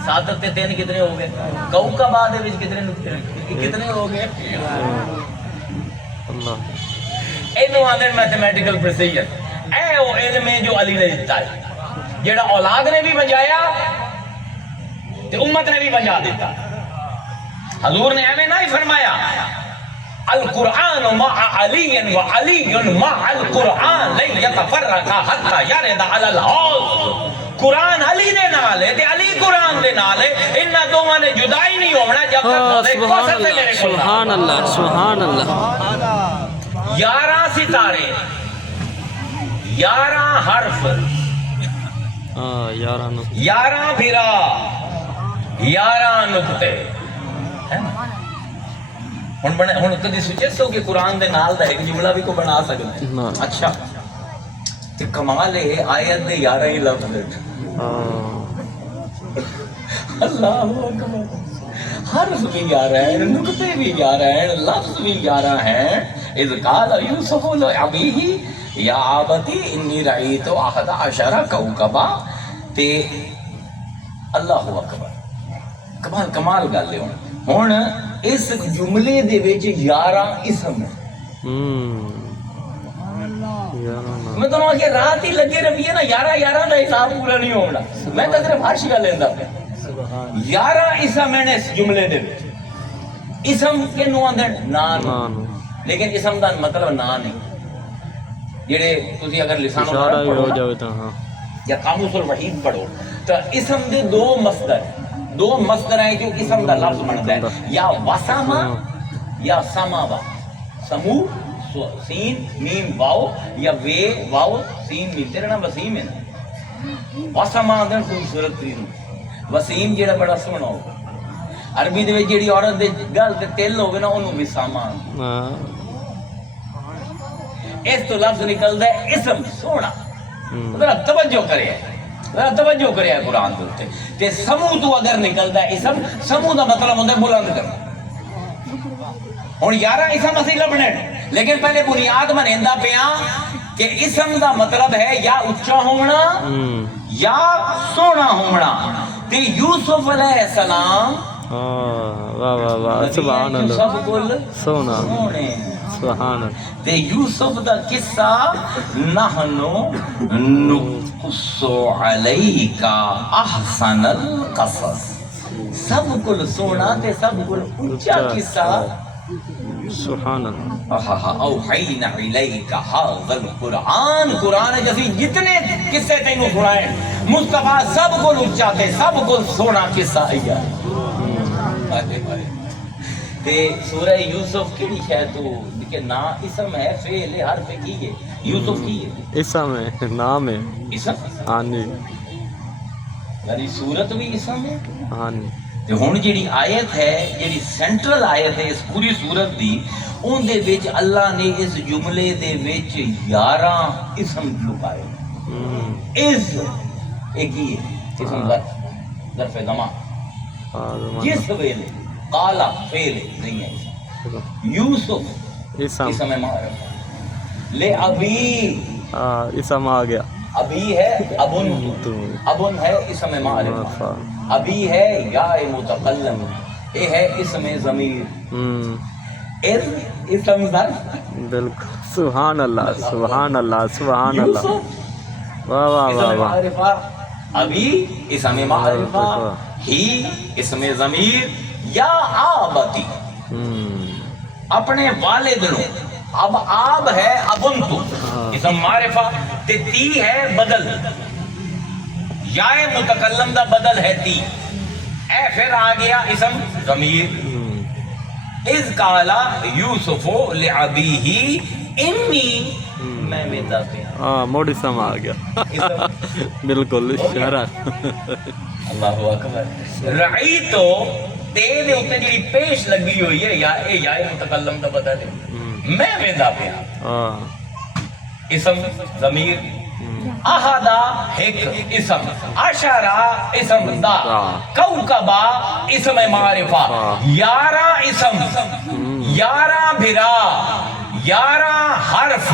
7 تے 3 کتنے ہو گئے کوکبہ دے وچ کتنے نقطے ہیں کتنے ہو گئے اینو آندے میتھمیٹیکل پریسیجن اے او علم ہے جو علی نے دیتا ہے جیڑا اولاد نے بھی بنجایا تے امت نے بھی بنجا دیتا حضور نے ہمیں نہیں فرمایا القرآن مع علی و علی مع القرآن لن یتفرقا حتی یرد علی الحوض قرآن علی دے نال ہے تے علی قرآن دے نال ہے انہاں دوواں نے جدائی نہیں ہونا جب تک کوثر سے میرے کول سبحان اللہ سبحان اللہ 11 ستارے 11 حرف 11 بھرا 11 نقطے ہن کدی سوچے سو کہ قرآن دے نال دا ایک جملہ بھی کو بنا سکتے ہیں اچھا تے کمال ہے آیت دے 11 ہی لفظ اللہ اکبر حرف بھی 11 ہیں نقطے بھی 11 ہیں لفظ بھی 11 ہیں اذ قال یوسف لابیہ یا آبتی انی رعیت احد عشر کوکبا تے اللہ اکبر کمال گل ہے ہن اس جملے دے وچ 11 اسم ہیں میں تو کہ رات ہی لگے رہیے نا 11 دا حساب پورا نہیں ہونا میں تو صرف ہر شے لیندا پیا 11 اسم ہیں اس جملے دے وچ اسم کینو آندے نام لیکن اسم دا مطلب نا نہیں جڑے تسی اگر لسانوں اشارہ ہو جاوے تا ہاں یا قاموس الوحید پڑھو تو اسم دے دو مصدر ہیں جو اسم دا لفظ بنتا ہے، یا وسما یا سماوا، سمو سین میم واو، یا وے واو سین میم، تیرا نام وسیم ہے نا، وسما دن خوبصورت ترین، وسیم جیڑا بڑا سونا ہوگا، عربی دے وچ جیڑی عورت دے گل تے تل ہوگا نا انہوں وسامہ، اس تو لفظ نکلدا ہے اسم سونا، ذرا توجہ کرے قرآن دے اوتے، تے سمو تو اگر نکلدا ہے اسم، سمو دا مطلب ہوندا ہے بلند کرنا۔ ہن یارا اسم اسی لبنے، لیکن پہلے بنیاد منیندا پیا کہ اسم دا مطلب ہے یا اچا ہونا یا سونا ہونا، تے یوسف علیہ السلام واہ واہ واہ سبحان اللہ، سب کل سونا سونے، سبحان اللہ۔ تے یوسف دا قصہ نحنو نقص علیک احسن القصص، سب کل سونا تے سب کل اونچا قصہ، سبحان اللہ۔ اوحینا الیک ھذا القرآن، قرآن جیسی جتنے قصے تینوں سنائے مصطفیٰ سب کل اونچا تے سب کل سونا قصہ ہے۔ تے سورہ یوسف کیڑی ہے تو کہ نا اسم ہے، فعل ہے، حرف کی ہے، یوسف کی ہے، اسم ہے، نام ہے، اسم ہاں جی، یعنی سورت بھی اسم ہے۔ ہاں جی۔ تے ہن جیڑی آیت ہے، جیڑی سینٹرل آیت ہے اس پوری سورت دی، اون دے وچ اللہ نے اس جملے دے وچ 11 اسم لکائے۔ اس ایک ہی ہے اسم ظرف زمان، جس ویلے قالا فعل نہیں ہے، یوسف اسم معرفہ، لے ابی اسم آ گیا، ابی ہے ابن، ابن ہے اسم معرفہ، ابی ہے یا متکلم، اے ہے اسم ضمیر، اسم ظرف، بالکل سبحان اللہ، سبحان اللہ، سبحان اللہ، واہ واہ واہ واہ۔ معرفہ، ابی اسم معرفہ، ہی اسم ضمیر، یا آبتی اپنے والد نو، اب آب ہے ابن تو اسم معرفہ، تے تی ہے بدل، یا متکلم دا بدل ہے تی، اے پھر آ گیا اسم ضمیر، اذ قالا یوسف لعبیہ انی، میں میدا پیا، موڈ اسم آ گیا، بالکل شہرہ۔ اللہ اکبر۔ رعیتو تیرے اوتے جڑی پیش لگی ہوئی ہے، یا اے یا متکلم دا بدل ہے، میں ویندا پیا، اسم ضمیر، احدا ایک اسم، عشرہ اسم دا، کوکبا اسم معرفہ، 11 اسم، 11 بھرا، 11 حرف،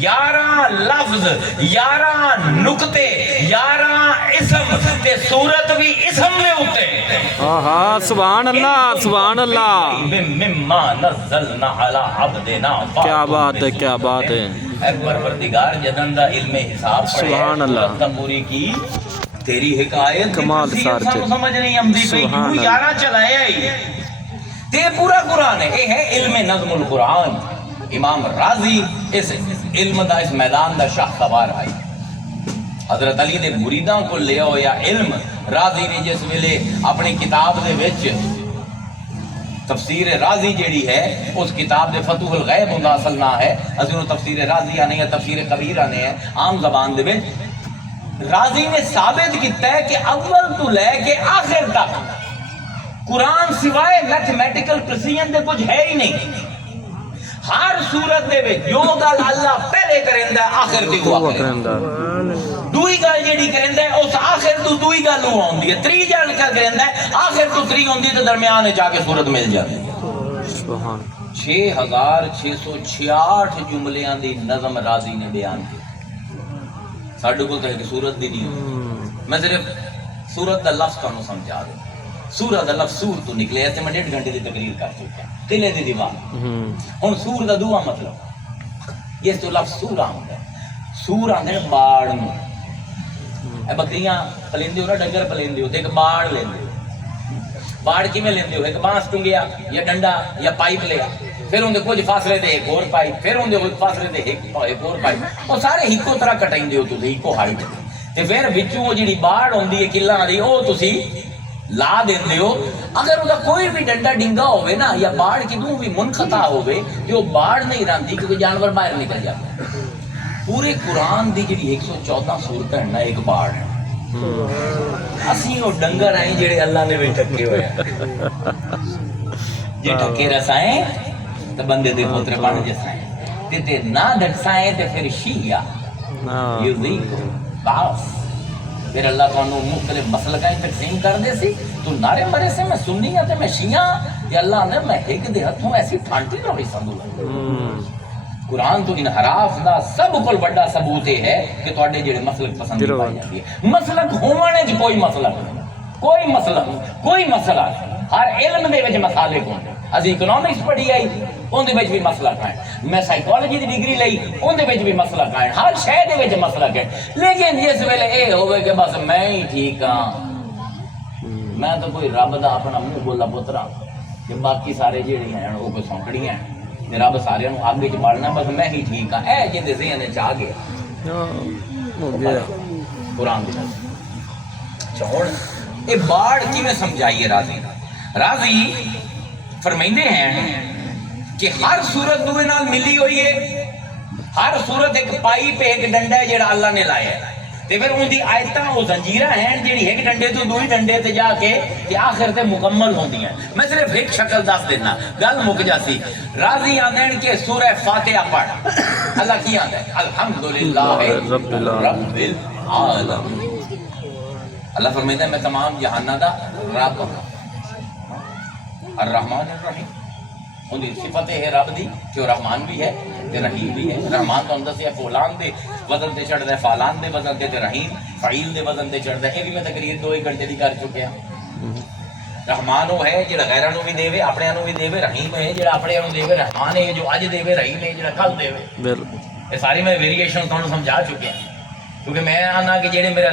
11 لفظ، 11 نکتے، 11 اسم، تے صورت بھی اسم میں ہوتے ہیں۔ ہاں سبحان اللہ، سبحان اللہ، مما نزلنا علی عبدنا، کیا بات ہے، کیا بات ہے۔ اے پروردگار جدن دا علم حساب پڑھے، سبحان اللہ، پوری کی تیری حکایت کمال سار سے سمجھ نہیں آمدی پئی، کیوں 11 چلایا ہی تے پورا قرآن ہے۔ یہ ہے علم نظم القرآن، امام راضی اس علم دا اس میدان دا شاہ سوار آئی، حضرت علی دے مریداں کو لے ہویا علم۔ راضی نے جس ویلے اپنی کتاب دے وچ تفسیر راضی جیڑی ہے، اس کتاب دے فتوح الغیب ہوندا اصل نہ ہے، اسی نو تفسیر راضی آنے یا تفسیر کبیر آنے ہیں عام زبان دے وچ۔ راضی نے ثابت کیتا ہے کہ اول تو لے کے آخر تک قرآن سوائے میتھمیٹیکل پریسیجن دے کچھ ہے ہی نہیں۔ ہر صورت دے وچ جو گل اللہ پہلے کریندا ہے آخر تے ہوا کریندا ہے، دوئی گل جیڑی کریندا ہے اس آخر تو دوئی گل ہو ہوندی ہے، تری گل کریندا ہے آخر تو تری ہوندی تے درمیان وچ جا کے صورت مل جاتی ہے۔ سبحان 6666 جملیاں دی نظم راضی نے بیان کی، ساڈے کول تے صورت دی نہیں، میں صرف صورت دا لفظ تانوں سمجھا دوں۔ سورہ دا لفظ سور تو نکلے، ایسے میں 1.5 گھنٹے دی تقریر کر چکا قلعے دی دیوار۔ ہن سور دا دوہا مطلب اس تو لفظ سور آندا ہے، سور آندے نے باڑ نوں، اے بکریاں پلیندے ہو نا، ڈنگر پلیندے ہو تے ایک باڑ لیندے ہو، باڑ کیویں لیندے ہو؟ ایک بانس ٹنگیا یا ڈنڈا یا پائپ لیا، پھر اندے کچھ فاصلے تے ایک اور پائپ، پھر اندے کچھ فاصلے تے ایک اور پائپ، وہ سارے ہکو طرح کٹائندے ہو تسی، ہکو ہائٹ، تے پھر وچوں جڑی باڑ ہوندی ہے کلاں دی او تسی لا دیندے ہو. اگر وہ کوئی بھی ڈنڈا ڈنگا ہوئے نا یا باڑ کدوں بھی منقطع ہوئے تو وہ باڑ نہیں رہندی کیونکہ جانور باہر نکل جاتا. پورے قرآن دی جڑی 114 سورتیں ہیں نا ایک باڑ ہے. اسی وہ ڈنگر ہیں جڑے اللہ نے بھی ٹھکے ہوئے ہیں. جے ٹھکے رسائیں تو بندے دے پوترے بن جسائیں تے نہ ڈٹسائیں تے پھر شیعہ یذیکو باس. پھر اللہ تعالیٰ مختلف مسلکیں تقسیم کر دے سی تو نعرے مرے سے میں سنی ہوں تے میں شیعہ تے اللہ نے میں ایک دے ہتھوں ایسی ٹھانٹی نہ ہوئی سندو. قرآن تو انحراف دا سب کل بڑا ثبوت ہے کہ تواڈے جڑے مسلک پسند نہیں پائی جاتی ہے. مسلک ہونے وچ کوئی مسلک نہیں, کوئی مسلک کوئی مسئلہ نہیں. ہر علم دے وچ مسالے کون. اسی اکنامکس پڑھی آئی اون دے وچ بھی مسلک ہیں. میں سائیکالوجی دی ڈگری لئی اون دے وچ بھی مسلک ہیں. ہر شے دے وچ مسلک ہے. لیکن جس ویلے اے ہوے کہ بس میں ہی ٹھیک ہاں, میں تو کوئی رب دا اپنا منہ بولا پترا کہ باقی سارے جڑے ہیں وہ کوئی سونکڑیاں ہیں تے رب سارے نوں اگ وچ بڑنا بس میں ہی ٹھیک ہاں. اے جے دے ذہن وچ آ گیا قرآن دی. اچھا ہن اے باڑ کیویں سمجھائیے راضی. راضی فرمائندے ہیں کہ ہر صورت دوے نال ملی ہوئی ہے. ہر صورت ایک پائپ ایک ڈنڈا ہے جڑا اللہ نے لایا ہے تے پھر ان دی آیتاں او زنجیراں ہیں جڑی ایک ڈنڈے تو دوئی ڈنڈے تے جا کے تے آخر تے مکمل ہوندی ہیں. میں صرف ایک شکل دس دینا گل مک جاسی. راضی آندین کہ سورہ فاتحہ پڑھ. اللہ کی آندا ہے الحمدللہ رب العالمین. اللہ فرماتا ہے میں تمام جہاناں دا رب ہوں. الرحمن الرحیم ان دی صفت ہے رب دی کہ وہ رحمان بھی ہے تے رحیم بھی ہے. رحمان تو اندر سے فولان دے وزن تے چڑھدا ہے, فالان دے وزن تے رحیم فعیل دے وزن تے چڑھدا ہے. یہ بھی میں تقریر 2 گھنٹے دی کر چکیا. رحمان وہ ہے جڑا غیراں نوں بھی دیوے اپنے نوں بھی دیوے. رحیم ہے جڑا اپنے نوں دیوے. رحمان ہے جو اج دیوے. رحیم ہے جڑا کل دیوے. بالکل یہ ساری میں ویریشن تانوں سمجھا چکیا کیونکہ میں آنا کہ جڑے میرے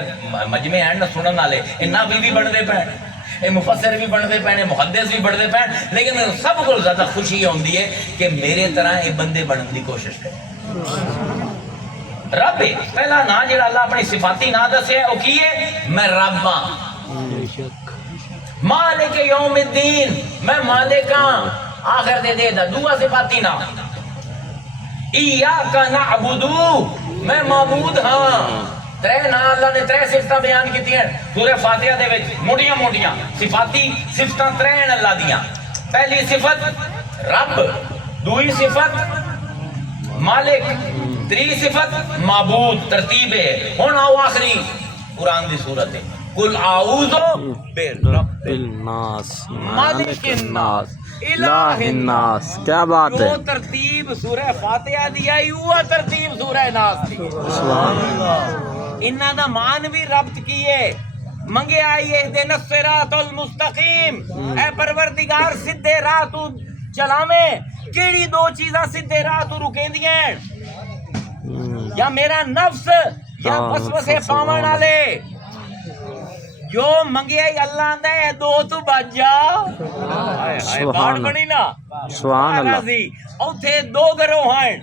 مجمع ہیں نا سنن والے انہاں بھی بڑھدے پے, اے مفسر بھی بڑھتے پے, محدث بھی بڑھتے پے, لیکن سب کو زیادہ خوشی یہ ہوندی ہے کہ میرے طرح یہ بندے بننے کی کوشش کریں. رب ہے پہلا نا جڑا اللہ اپنی صفاتی نا دسے وہ کی ہے میں رب ہاں. مالک یوم الدین میں مالک ہاں آخر دے دا. دوسرا صفاتی نا ایاک نعبد میں معبود ہاں. ترے نا اللہ نے ترے صفتاں بیان کیتی ہیں سورہ فاتحہ دے وچ موٹیاں موٹیاں صفاتی صفتاں ترے ہیں اللہ دیاں. پہلی صفت رب, دوئی صفت مالک, تری صفت معبود. ترتیب ہے. ہن آؤ آخری قرآن دی سورت ہے قل اعوذ برب الناس مالک الناس الہ الناس. کیا بات ہے. جو ترتیب سورہ فاتحہ دی آئی وہ ترتیب سورہ ناس دی. سبحان اللہ. انہاں دا مان بھی ربط کیے منگے آئی اہدنا الصراط المستقیم. اے پروردگار سیدھے راہ تو چلاویں. کیڑی دو چیزاں سیدھے راہ تو رکیندیاں یا میرا نفس یا وسوسے پاون والے. جو منگے آئی اللہ آندا ہے دو تو بچ جا. بات بنی نا سبحان اللہ. اوتھے دو گروہ ہیں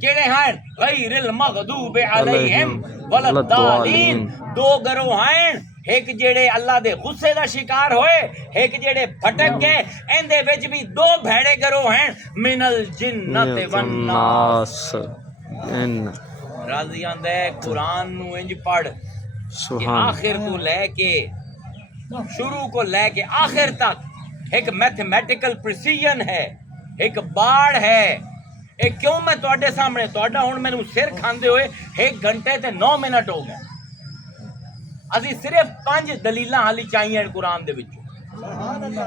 کیڑے ہیں غیر المغضوب علیہم ولا الضالین. دو گروہ ہیں ایک جڑے اللہ دے غصے دا شکار ہوئے, ایک جڑے بھٹک گئے. ان دے وچ بھی دو بھڑے گروہ ہیں من الجنت والناس. راضی آندا ہے قرآن نو انج پڑھ کہ آخر کو لے کے شروع کو لے کے آخر تک ایک میتھمیٹیکل پریسیجن ہے, ایک باڑ ہے. ایک کیوں میں تواڈے سامنے تواڈا ہن مینوں سر کھاندے ہوئے 1 گھنٹے تے 9 منٹ ہو گئے. اسی صرف 5 دلیلاں حالی چاہیے قرآن دے وچوں.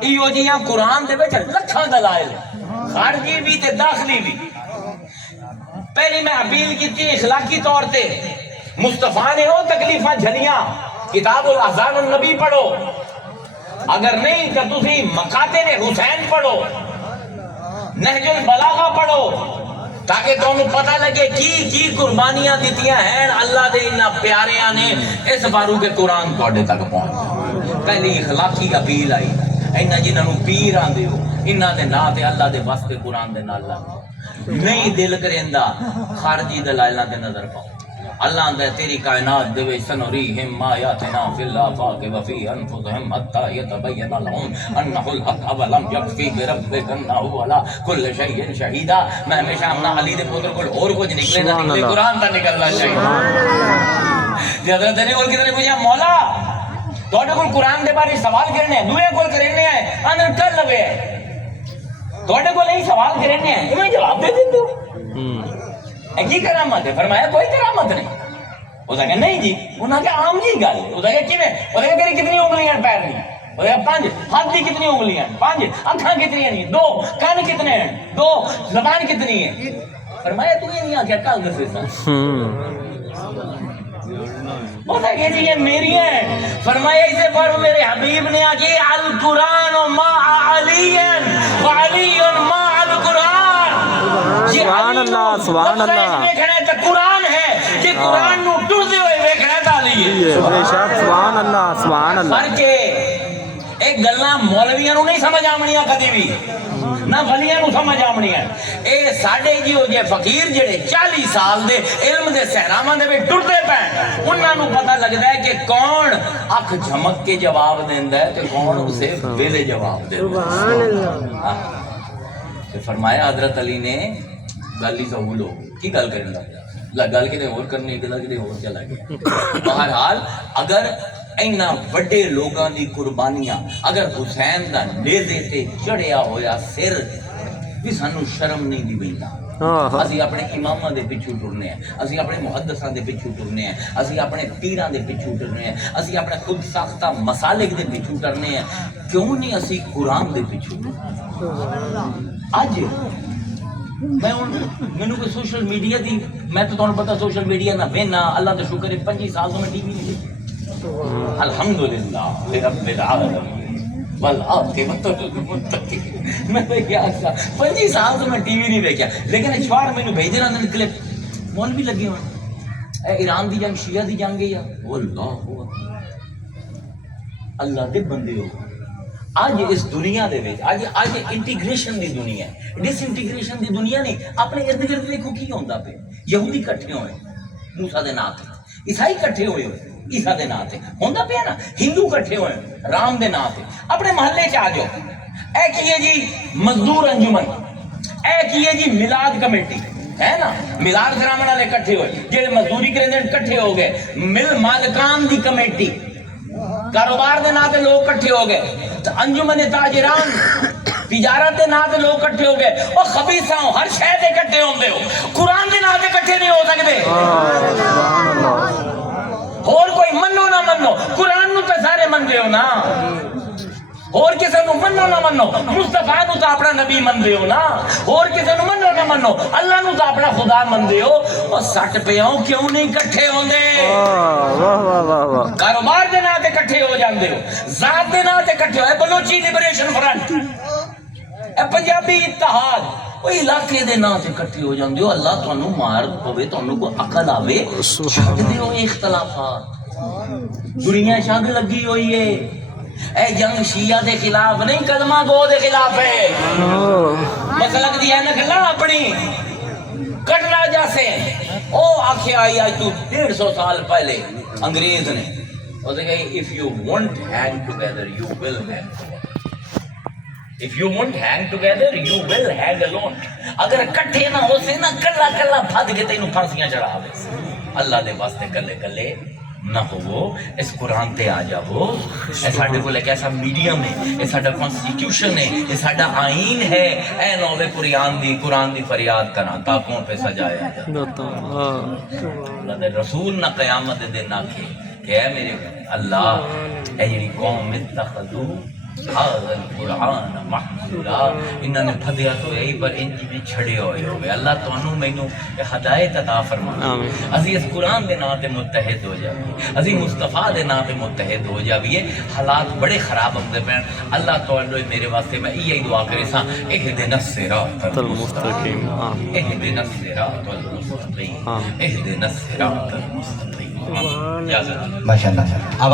ایو جیاں قرآن دے وچ لکھاں دلائل خارجی بھی تے داخلی بھی. پہلی میں اپیل کیتی اخلاقی طور تے مصطفیٰ نے وہ تکلیفاں جھلیاں. کتاب الاحزان النبی پڑھو, اگر نہیں تو تسی مقاتل حسین پڑھو, نہج البلاغہ پڑھو تاکہ تمہیں پتہ لگے کی قربانیاں دیتیاں ہیں اللہ دے انہاں پیاریاں نے اس بارو کے قرآن تواڈے تک پہنچ. پہلی اخلاقی اپیل آئی انہاں جنہاں نوں پیر آندے ہو انہاں دے نا تے اللہ دے واسطے قرآن دے نال نہیں دل کریندا خارجی دلائلاں تے نظر پاؤ. اللہ اندر تیری کائنات دے وچ سنریہم آیاتنا فی الآفاق وفی انفسہم حتی یتبین لہم انہ الحق ولم یکفی بربک انہ علی کل شیء شہیدا. میں ہمیشہ اپنا علی دے پتر کول اور کچھ نکلے نہ نکلے قرآن دا نکلنا چاہیے. تے حضرت علی اور کدھر پوچھا مولا تواڈے کول قرآن دے بارے سوال کرنے ہیں دوے کول کرنے ہیں اندر کر لوے تواڈے کول نہیں سوال کرنے ہیں انہوں جواب دے دیندے ہو کی کرامت ہے. فرمایا کوئی کرامت نہیں. اس نے کہا نہیں جی. انہوں نے کہا عام جی گل ہے. اس نے کہا کیویں؟ اس نے کہا تیری کتنی انگلیاں پیر نہیں؟ اس نے کہا 5. ہاتھ کی کتنی انگلیاں؟ 5. آنکھاں کتنی ہیں؟ 2. کان کتنے ہیں؟ 2. زبان کتنی ہے؟ فرمایا تو یہ نہیں آ کیا کل دسے سا. اس نے کہا جی یہ میری ہیں. فرمایا اسے پر میرے حبیب نے آ کے القرآن ما علی وعلی ما القرآن. سبحان اللہ سبحان اللہ. قرآن ہے کہ قرآن نو ٹردے ہوئے ویکھنا تعالی ہے. بے شک سبحان اللہ سبحان اللہ. فرق ایک گلاں مولویاں نو نہیں سمجھ آونیاں کدی بھی نہ ولیاں نو سمجھ آونیاں. اے ساڈے جیو جے فقیر جڑے 40 سال دے علم دے صحراواں دے وچ ٹردے پے انہاں نو پتہ لگدا ہے کہ کون اکھ جھمک کے جواب دیندا ہے تے کون اسے ویلے جواب دیندا ہے. سبحان اللہ. تے فرمایا حضرت علی نے گل ہی سہول ہو کی گل کرنے لگا گل کتے اور کرنے گلا کتے اور چلا گیا. بہرحال اگر اینا بڑے لوگاں دی قربانیاں اگر حسین دا نیزے تے چڑھیا ہویا سر بھی سانو شرم نہیں دی بیندا. اسی اپنے اماماں دے پیچھے ٹرنے ہیں اسی اپنے محدثاں دے پیچھے ٹرنے ہیں اسی اپنے پیراں دے پیچھے ٹرنے ہیں اسی اپنے خود ساختہ مسالک دے پیچھے ٹرنے ہیں. کیوں نہیں اسی قرآن دے پیچھے ٹرنے. اج میں مینوں کوئی سوشل میڈیا دی میں تو تانوں پتہ سوشل میڈیا نہ وینا اللہ دا شکر ہے 25 سال تو میں ٹی وی نہیں دیکھی. الحمدللہ رب العالمین والعاقبۃ للمتقین. میں نے کیا 25 سال تو میں ٹی وی نہیں دیکھا لیکن اچھوار مینوں بھیج رہا نے کلپ مولوی لگے ہوئے اے ایران دی جنگ شیعہ دی جنگ ہے یا واللہ اللہ دے بندے ہو. آج اس دنیا دے وچ آج انٹیگریشن دی دنیا ہے ڈس انٹیگریشن دی دنیا نہیں. اپنے ارد گرد دیکھو کی ہوندا پے. یہودی کٹھے ہوئے موسیٰ دے نام تے عیسائی کٹھے ہوئے عیسیٰ دے نام تے ہوندا پیا نا. ہندو کٹھے ہوئے رام دے نام تے. اپنے محلے چ آ جاؤ اے کیے جی مزدور انجمن اے کیے جی میلاد کمیٹی ہے نا میلاد کراون والے کٹھے ہوئے جڑے مزدوری کرندے کٹھے ہو گئے. مل مالکان دی کمیٹی کاروبار دے نام تے لوگ کٹھے ہو گئے. انجمن تاجران تجارت دے نام تے لوگ کٹھے ہو گئے. او خبیثاں ہر شے تے کٹھے ہوندے ہو قرآن دے نام تے کٹھے نہیں ہو سکدے. اور کوئی منو نہ منو قرآن نو تے سارے مندے ہو نا. اور کسے نو منو نہ منو مصطفیٰ نو تے اپنا نبی مندے ہو نا. اور کسے نو منو نہ منو اللہ نو تے اپنا خدا مندے ہو. او سٹ پیاں کیوں نہیں کٹھے ہوندے. واہ واہ واہ واہ. کاروبار دے نام تے کٹھے ہو جاندے ہو ذات دے نام تے کٹھے ہو. بلوچی لبریشن فرنٹ اے پنجابی اتحاد او علاقے دے نام تے کٹھے ہو جاندے ہو. اللہ تانوں مار پوے تانوں کو عقل آوے چھڈ دیو اختلافات. دنیا شنگ لگی ہوئی ہے. اے جنگ شیعہ دے خلاف نہیں کلمہ گو دے خلاف ہے. مسلک دی ہے نا گلا اپنی کٹلا جیسے او آنکھیں آئی آج تو 150 سال پہلے انگریز نے وہ کہا if you won't hang together you will hang together. If you won't hang together you will hang alone. اگر کٹھے نہ ہو سے نا کلا کلا پھد کے تینوں پھانسیاں چڑھا دے. اللہ دے واسطے کلے کلے نہ ہو. اس قرآن تے آ جاؤ. اے ساڈے کول ایک ایسا میڈیم ہے اے ساڈا کانسٹیٹیوشن ہے اے ساڈا آئین ہے. اے نوے قرآن دی فریاد کراں تاکوں پہ سجایا جاتا. اللہ دے رسول نہ قیامت دے دن آکھے کہ اے میرے اللہ اے جڑی قوم اتخذو هذا القرآن محمولا انہوں نے پھدیا تو یہی پر انجی میں چھڑے ہوئے ہوئے. اللہ تو مینوں ہدایت عطا فرما. اسی اس قرآن دے نام تے متحد ہو جاویے اسی مصطفیٰ دے نام تے متحد ہو جاویے. حالات بڑے خراب ہوندے پئے. اللہ تعالی میرے واسطے میں یہی دعا کرے سا اہدنا الصراط المستقیم اہدنا الصراط المستقیم اہدنا الصراط المستقیم. ماشاءاللہ. اب